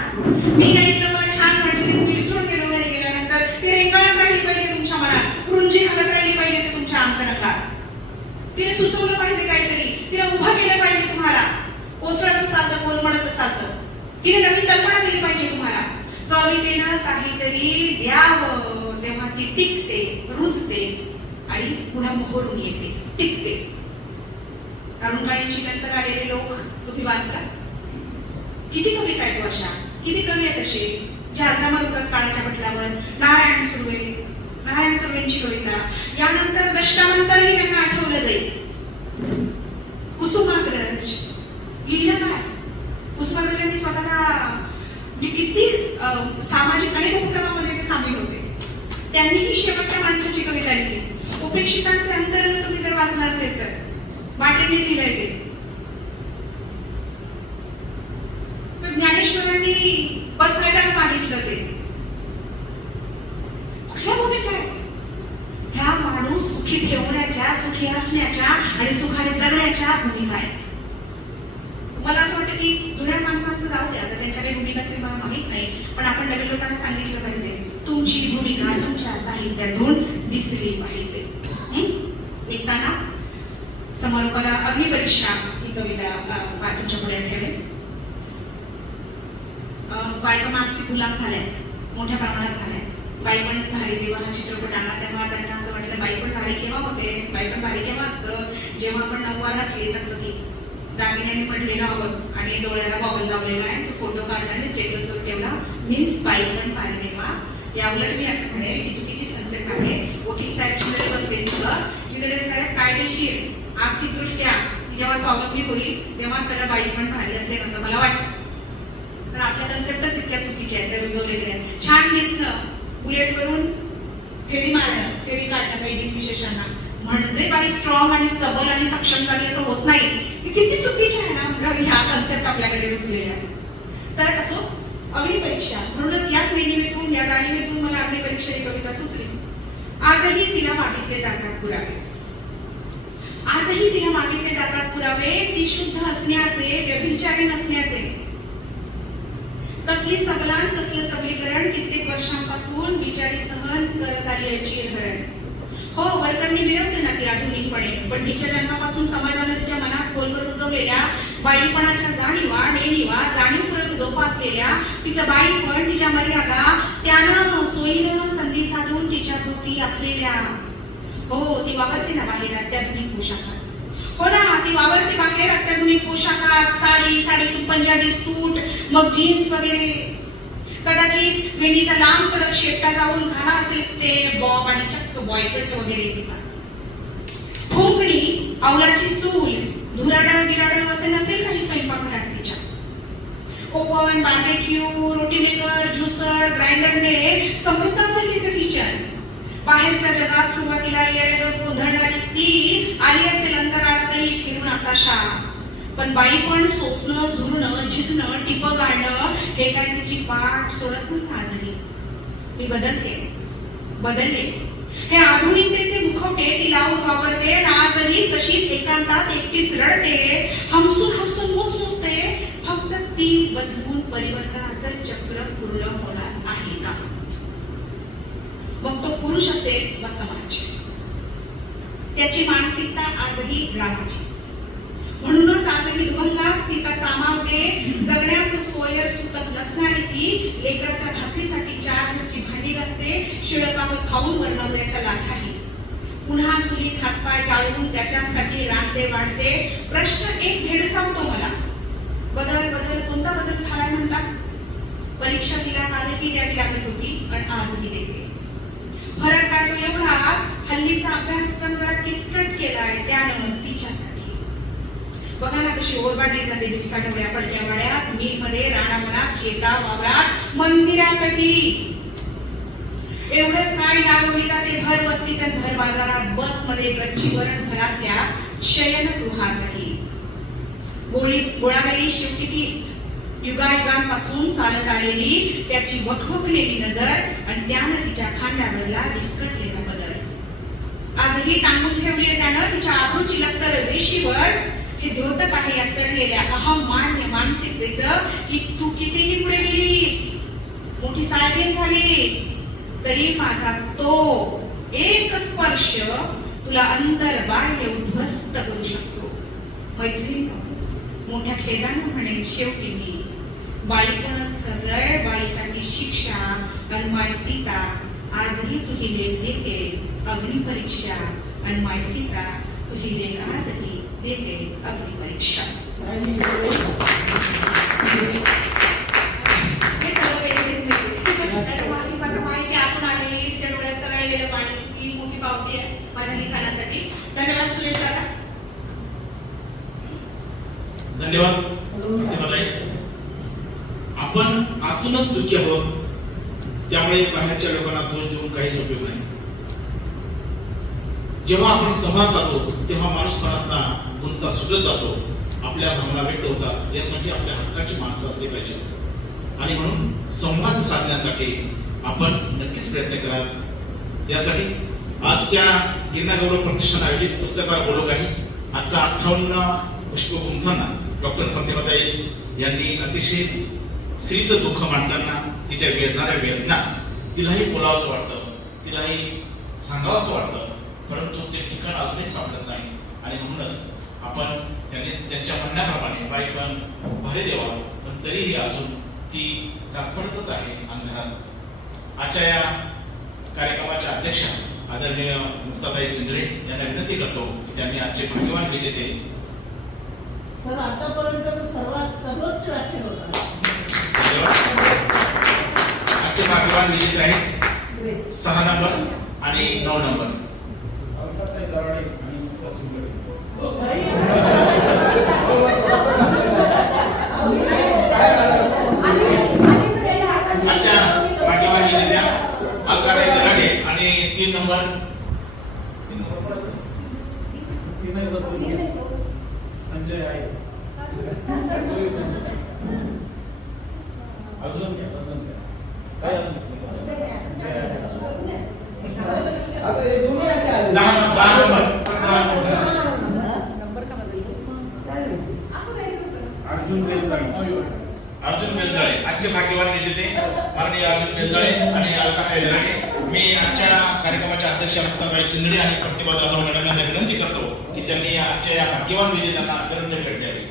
मी ऐकलं, मला छान वाटलं, विसरून गेलो घरी गेल्यानंतर. ती रेंगाळत राहिली पाहिजे तुमच्या मनात, रुंजी घालत राहिली पाहिजे ते तुमच्या अंतरंगात. तिने सुचवलं पाहिजे काहीतरी, तिने उभं केलं पाहिजे तुम्हाला. ओसळत चालतं, कोलमडत चालतं. तिने नवीन कल्पना दिली पाहिजे तुम्हाला. कवितेनं काहीतरी द्यावं, तेव्हा ती टिकते, रुजते आणि पुन्हा मोहरून येते, टिकते. तरुणकाळींची नंतर आलेले लोक तुम्ही वाचला. किती कविता आहेत अशा, किती कवी आहेत असे जे आजरामर होतात काळाच्या पटलावर. नारायण सुर्वेंची कविता यानंतर दशकानंतरही त्यांना आठवलं जाईल. कुसुमाग्रज लिहिलं काय? कुसुमाग्रजांनी स्वतःला किती सामाजिक अनेक उपक्रमामध्ये ते सामील होते. त्यांनीही शेवटच्या माणसाची कविता लिहिली. उपेक्षितांचे अंतरंग तुम्ही जर वाचला असेल तर वाटेने लिहिलंय ते. ज्ञानेश्वरांनी बसवेदांत मागितलं ते. कुठल्या भूमिका आहे ह्या? माणूस सुखी ठेवण्याच्या, सुखी असण्याच्या आणि सुखाने जगण्याच्या भूमिका आहेत. मला असं वाटतं की जुन्या माणसांचं जाऊ द्या, आता त्यांच्या काही भूमिका असतील मला माहित नाही, पण आपण नवीन लोकांना सांगितलं पाहिजे तुमची भूमिका तुमच्या साहित्यातून दिसली पाहिजे. निघताना समारोपाला अग्निपरीक्षा ही कविता तुमच्या पुढे ठेवेल. बायका मानसिक गुलाम झाल्यात, मोठ्या प्रमाणात झाल्यात. बाई पण भारी देवा हा चित्रपट आला तेव्हा त्यांना असं वाटलं बाई पण भारी केव्हा होते, बाई पण भारी केव्हा असतं, जेव्हा आपण नऊवार घातली चकचकीत, दागिन्याने पडलेला हवं आणि डोळ्याला गॉगल लावलेला आहे, तो फोटो काढला आणि स्टेटसवर ठेवला, मीन्स बाई पण भारी देवा. या उलट मी असं म्हणेल की चुकीची कन्सेप्ट आहे. वकील साहेब चिंतडे बसले तिथं, चिंतडे साहेब कायदेशीर आर्थिकदृष्ट्या जेव्हा स्वावलंबी होईल तेव्हा त्याला बाई पण भारी असेल असं मला वाटतं. पण आपल्या कन्सेप्टच इतक्या चुकीच्या आहेत, त्या रुजवले गेल्या. छान दिसणं, बुलेटवरून फेरी मारणं, फेरी काढणं काही दिनविशेषांना म्हणजे बाई स्ट्रॉंग आणि सबल आणि सक्षम झाली असं होत नाही. हे किती चुकीचे आहे ना ह्या कन्सेप्ट आपल्याकडे रुजलेल्या. तर असो अग्निपरीक्षा, म्हणूनच याच वेणीतून, या जाणीवेतून मला अग्निपरीक्षा ही कविता सुचली. आजही तिला मागितले जातात पुरावे, आजही तिला मागितले जातात पुरावे, ती शुद्ध असण्याचे, व्यभिचारी नसण्याचे. कसली सबलान, कसलं सबलीकरण कित्येक वर्षांपासून बिचारी सहन करत आली याची धरण. हो, वर्करनी मिळवले ना ती आधुनिकपणे, पण तिच्या जन्मापासून समाजाने तिच्या मनात खोलवर रुजवलेल्या बाईपणाच्या जाणीवा, नेणीवा, जाणीवपूर्वक जोपासलेल्या तिचं बाईपण, तिच्या मर्यादा त्यानं सोयीनं संधी साधून तिच्या भोवती आखलेल्या. हो, ती वावरते ना बाहेर अत्याधुनिक पोशाखात. हो ना, ती वावरते बाहेर अत्याधुनिक पोशाखात, साडी, साडीतून पंजाबी सूट, मग जीन्स वगैरे. कदाचित वेणीचा लांब सडक शेपटा जाऊन झाला असेल स्टेप, बॉब आणि चक्क बॉयकट वगैरे तिचा. ठोकणी, अवलाची चूल, धुराडं गिराडं असे नसेल काही स्वयंपाकघरात तिच्या. ओव्हन, बार्बेक्यू, रोटी मेकर, ज्युसर, ग्राइंडरने समृद्ध असेल तिचं किचन. बाहेरच्या जगात सुरुवातीला येण्यागत गोंधळणारी ती आली असेल अंतराळातही फिरून आताशा. पण बाई पण सोसणं, झुरणं, झिजणं, टिप गाळणं हे काय तिची पाठ सोडत नाही आजही. मी बदलले. हे आधुनिकतेचे मुखवटे ती लावून वावरते, आजही तशीच एकांतात एकटीच रडते, हमसून मुसमुसते. फक्त ती बदलून परिवर्तनाचं चक्र पूर्ण होणार आहे का? मग तो पुरुष असेल वा समाज, त्याची मानसिकता आजही रामाचीच. म्हणूनच आजही दुभंगात सीता सामावते, जगण्याचं सोयर सुतक नसणारी ती लेकराच्या भाकरीसाठी 4 घरची भांडी घासते, शिळकावत खाऊन वरनवऱ्याच्या लाथाही. पुन्हा चुलीत हातपाय जाळून त्याच्यासाठी रांधते वाढते. प्रश्न एक भेडसावतो मला, बदल कोणता बदल झालाय म्हणतात? परीक्षा तिला कालही द्यावी लागत होती पण आजही देते. फरक काय तो एवढा, हल्लीचा अभ्यासक्रम जरा किचकट केलाय त्यानं तिच्यासाठी. बघा ना कशी ओरबाडली जाते दिवसाढवळ्या पडक्या वाड्यात, मिलमध्ये, रानावनात, शेतात, वावरात, मंदिरातही. एवढंच काय नागवली जाते भर वस्तीत, भर बाजारात, बसमध्ये, गच्चीवर, घरातल्या शयनगृहातही. गोळाबाई शेवटी तीच युगायुगांपासून चालत आलेली, त्याची वखवकलेली नजर आणि त्यानं तिच्या खांद्यावरला विस्कटलेला बदल आजही टांगून ठेवली आहे त्यानं तिच्या आबरूची लक्तर रेशीवर. हे द्योतक आहे या सडलेल्या अहमान्य मानसिकतेचं की तू कितीही पुढे गेलीस, मोठी साहेबीन झालीस, तरी माझा तो एक स्पर्श तुला अंतर बाह्य उद्ध्वस्त करू शकतो. मैत्रीण, मोठ्या खेदानं म्हणेन शेवटी मी, बाळीपणच ठरलंय बाळीसाठी शिक्षा. आणि माय सीता आजही तुही लेख देते अग्निपरीक्षा. आणि माय सीता तुही लेख आजही देते अग्निपरीक्षा. हे सर्व काही माझ्या मायची आतून आलेली तिच्या डोळ्यात तरळलेलं पाणी ही मोठी पावती आहे माझ्या लिखाणासाठी. धन्यवाद सुरेश दादा. धन्यवाद प्रतिभाताई. आपण आतूनच दुःखी आहोत, त्यामुळे बाहेरच्या लोकांना दोष देऊन काहीच उपयोग नाही. जेव्हा आपण संवाद साधतो तेव्हा माणूस मनातला गुंता सुटत जातो, आपल्या भावना व्यक्त होतात. यासाठी आपल्या हक्काची माणसं असली पाहिजे आणि म्हणून संवाद साधण्यासाठी आपण नक्कीच प्रयत्न कराल. यासाठी आजच्या गिरणा गौरव प्रतिष्ठान आयोजित पुस्तकार बोलो काही आजचा 58वा पुष्प गुंफताना डॉक्टर प्रतिभाताई यांनी अतिशय स्त्रीचं दुःख मांडताना तिच्या वेदनाऱ्या वेदना तिलाही बोलावंसं वाटतं, तिलाही सांगावंसं वाटतं, परंतु ते ठिकाण अजूनही सापडत नाही. आणि म्हणूनच आपण त्यांनी त्यांच्या म्हणण्याप्रमाणे बाई पण भरे देवा, पण तरीही अजून ती जागपडतच आहे अंधारात. आजच्या या कार्यक्रमाच्या अध्यक्षा आदरणीय मुक्ताताई चिंदळे यांना विनंती करतो की त्यांनी आजचे भाग्यवान विजेते सर आतापर्यंत सर्वोच्च व्याख्यान होता. आजचे भाग्यवान विजेते आहेत 6 नंबर आणि 9 नंबर. आजच्या भाग्यवान विजेत्या अलकाताई दराडे आणि 3 नंबर संजय आहे. अजून अर्जुन बेलजाळे आजचे भाग्यवान विजेते माननीय अर्जुन बेलजाळे आणि अलकाताई दराडे. मी आजच्या कार्यक्रमाच्या अध्यक्षा मुक्ताताई चिंदळे आणि प्रतिभा जाधव मॅडम यांना विनंती करतो की त्यांनी आजच्या या भाग्यवान विजेत्यांना ग्रंथ भेट द्यावी.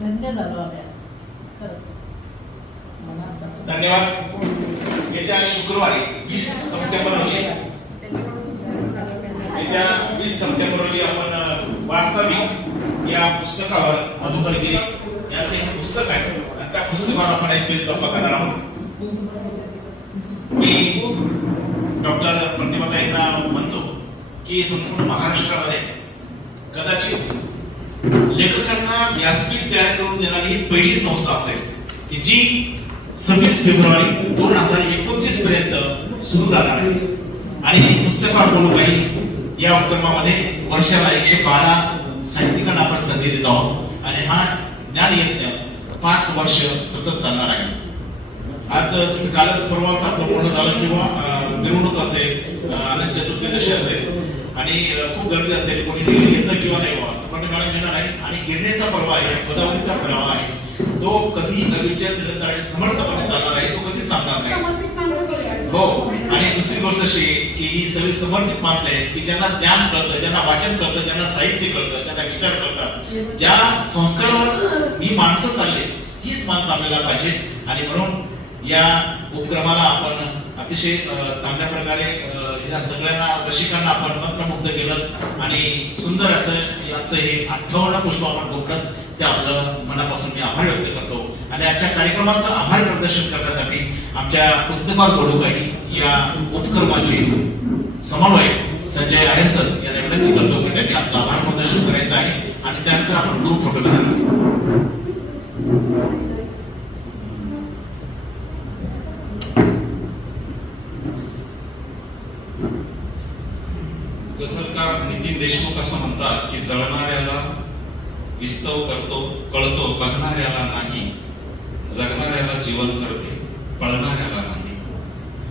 धन्य झालो आम्ही आज खरंच मनापासून. धन्यवाद. येत्या शुक्रवारी 20 सप्टेंबर रोजी आपण वास्तविक या पुस्तकावर मधुकर गिरी यांचं एक पुस्तक आहे आणि त्या पुस्तकावर आपण एसपीएस गप्पा करणार आहोत. मी डॉक्टर प्रतिभाताईंना म्हणतो की संपूर्ण महाराष्ट्रामध्ये कदाचित लेखकांना व्यासपीठ तयार करून देणारी ही पहिली संस्था असेल की जी 26 फेब्रुवारी 2029 पर्यंत सुरू राहणार आहे. आणि पुस्तकावर बोलू काही या उपक्रमामध्ये वर्षाला 112 साहित्यिकांना आपण संधी देत आहोत आणि हा ज्ञानयज्ञ 5 वर्ष सतत चालणार आहे. आज तुम्ही कालच परवाच आपलं बोलणं झालं किंवा मिरवणूक असेल, अनंत चतुर्दशी असेल आणि खूप गर्दी असेल, कोणी येतं किंवा नाही पण मॅडम येणार आहे. आणि गिरणेचा पर्व आहे, गोदावरीचा पर्व आहे, तो कधीही अविचल निरंतर आणि समर्थपणे चालणार आहे, तो कधीच थांबणार नाही. हो. आणि दुसरी गोष्ट अशी की ही सगळी समर्पित माणसं आहेत की ज्यांना ज्ञान कळतं, ज्यांना वाचन कळतं, ज्यांना साहित्य कळतं, ज्यांना विचार कळतात, ज्या संस्कारावर ही माणसं चालले हीच माणसं आपल्याला पाहिजे. आणि म्हणून या उपक्रमाला आपण अतिशय चांगल्या प्रकारे या सगळ्यांना रसिकांना आपण मंत्रमुग्ध केलं आणि सुंदर असं याचं हे 58 पुष्प आपण घोकलं ते आपलं मनापासून मी आभार व्यक्त करतो आणि आजच्या कार्यक्रमाचं आभार प्रदर्शन करण्यासाठी आमच्या पुस्तकावर बोलू काही या उपक्रमाचे समन्वयक संजय आहेर सर यांना विनंती करतो की त्यांनी आजचं आभार प्रदर्शन करायचं आहे आणि त्यानंतर आपण ग्रुप फोटो घेणार आहोत. सरकार नितीन देशमुख असं म्हणतात की जळणाऱ्याला विस्तव करतो कळतो, बघणाऱ्याला नाही, जगणाऱ्याला जीवन करते, पळणाऱ्याला नाही.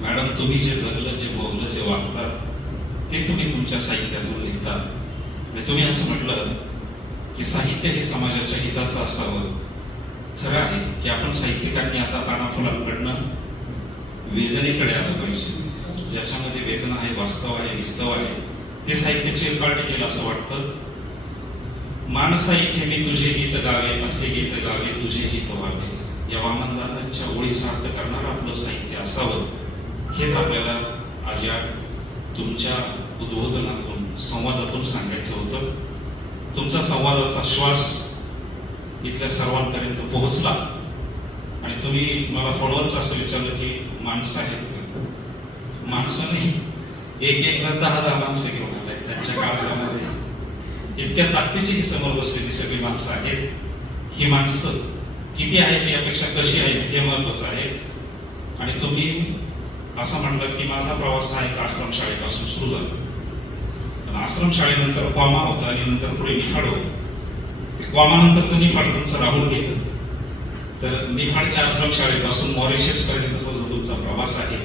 मॅडम, तुम्ही जे जगलं, जे भोगलं, जे वागतात ते तुम्ही तुमच्या साहित्यातून लिहितात. म्हणजे तुम्ही असं म्हटलं की साहित्य हे समाजाच्या हिताचं असावं. खरं आहे की आपण साहित्यिकांनी आता पानाफुलांकडनं वेदनेकडे आलं पाहिजे. ज्याच्यामध्ये वेदना आहे, वास्तव आहे, विस्तव आहे, ते साहित्य चिरकाट केलं असं वाटतं. माणसाईथे मी तुझे गीत गावे, असे गीत गावे तुझे गीत व्हावे. या वामनदादांच्या ओळी सार्थ करणारं आपलं साहित्य असावं, हेच आपल्याला आज या तुमच्या उद्बोधनातून, संवादातून सांगायचं होतं. तुमचा संवादाचा श्वास इथल्या सर्वांपर्यंत पोहोचला आणि तुम्ही मला फोनवरच असं विचारलं की माणसं आहेत का? माणसांनी एक जण 10 माणसं घेऊन आलाय त्यांच्या काळजामध्ये. इतक्या ताकदीची ही समोर बसलेली सगळी माणसं आहेत. ही माणसं किती आहेत यापेक्षा कशी आहेत हे महत्वाचं आहे. आणि तुम्ही असं म्हणलं की माझा प्रवास हा एक आश्रमशाळेपासून सुरू झाला. आश्रमशाळेनंतर क्वामा होता आणि नंतर पुढे निफाड होतं. ते क्वामानंतरचं निफाड तुमचं राहून गेलं. तर निफाडच्या आश्रमशाळेपासून मॉरिशस पर्यंतचा जो तुमचा प्रवास आहे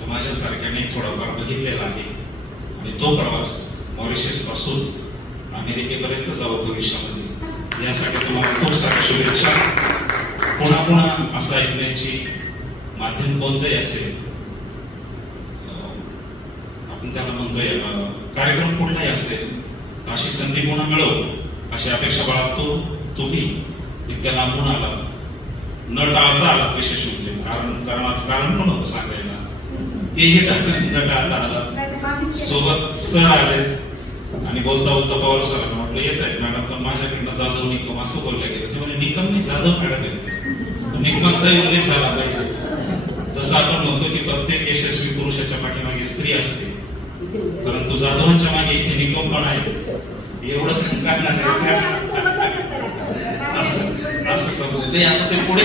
तो माझ्यासारख्याने थोडाफार बघितलेला आहे. आणि तो प्रवास मॉरिशस पासून अमेरिकेपर्यंत जावं भविष्यामध्ये, यासाठी तुम्हाला खूप साऱ्या शुभेच्छा. पुन्हा पुन्हा असं ऐकण्याची माध्यम कोणतंही असेल, आपण त्याला म्हणतोय कार्यक्रम कुठलाही असेल, अशी संधी पुन्हा मिळव अशी अपेक्षा बाळगतो. तुम्ही इतक्या लांबून आला, न टाळता आला, विशेष म्हणजे कारण आज कारण पण होतं सांगायला, तेही न टाळता आला. सोबत सर आले आणि बोलता बोलता पवार सरांना म्हटलं येत आहेत मॅडम, पण माझ्याकडनं जाधव निकम असं बोललं गेलं. ते म्हणजे निकम नाही, जाधव मॅडम येते. निकमाचाही उल्लेख झाला पाहिजे. जसं आपण म्हणतो की प्रत्येक यशस्वी पुरुषाच्या पाठीमागे स्त्री असते, परंतु जाधवांच्या मागे इथे निकम पण आहे. एवढं असं समजलं आता ते पुढे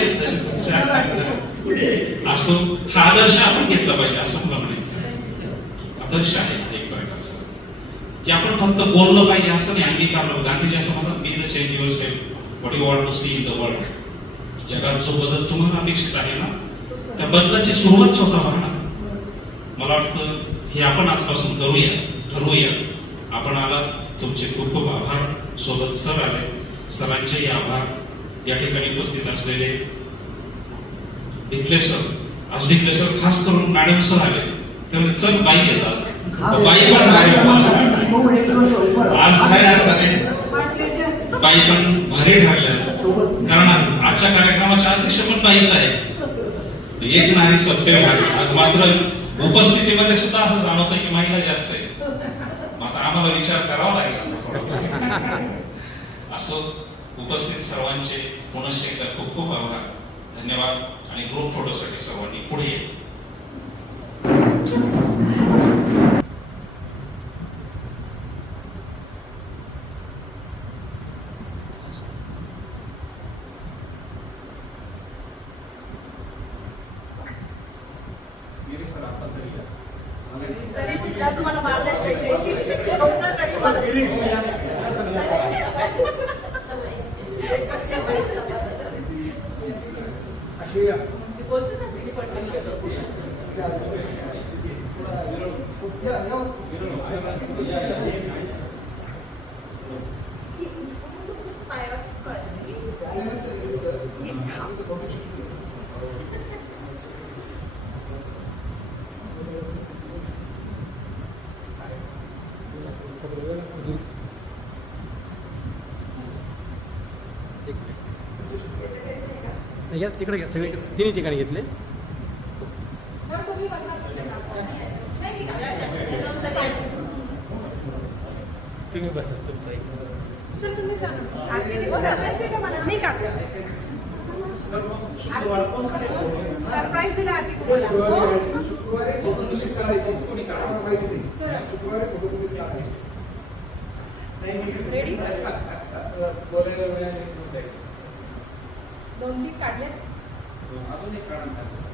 असं हा आदर्श आपण घेतला पाहिजे असं मला म्हणायचं. आदर्श आहे एक प्रकारचा की आपण फक्त बोललं पाहिजे असं नाही, अंगीकारलं. गांधीजी असं म्हणतात, be the change yourself, what you want to see in the world. जगात जो बदल तुम्हाला अपेक्षित आहे ना, त्या बदलाची सुरुवात स्वतः ना. मला वाटतं हे आपण आजपासून करूया, ठरवूया. आपण आला, तुमचे खूप खूप आभार. सोबत सर आले, सरांचेही आभार. या ठिकाणी उपस्थित असलेले ढिकले सर, आज ढिकले सर खास करून मॅडम सर आले, त्यामुळे चल बाई येतात, बाई पण भारी आज बाई पण भारी ठरल्या. कारण आजच्या कार्यक्रमाच्या अध्यक्ष पण बाईच आहे. एक नारी सत्य भारी. आज मात्र उपस्थितीमध्ये सुद्धा असं जाणवतं की महिला जास्त आहे. आता आम्हाला विचार करावा लागेल असं. उपस्थित सर्वांचे पुनश्च एकदा खूप खूप आभार, धन्यवाद. आणि ग्रुप फोटोसाठी सर्वांनी पुढे ये. तुम्हाला मार्गदर्शन तिकडे घ्या, सगळे तिन्ही ठिकाणी घेतले. तुम्ही बसा. तुम्ही बसा तुमचा एक सर तुम्ही सांगा मी काढते सरप्राईज दिला आधी तुम्हाला शुक्रवारी फोटो तुम्हीच काढायचे आम्हाला माहिती नाही. शुक्रवारी फोटो तुम्हीच काढायचे. रेडी बोलायला वेळ 2-3 काढले अजून एक काढा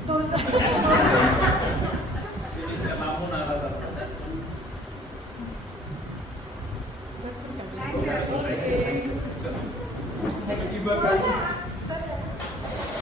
दोन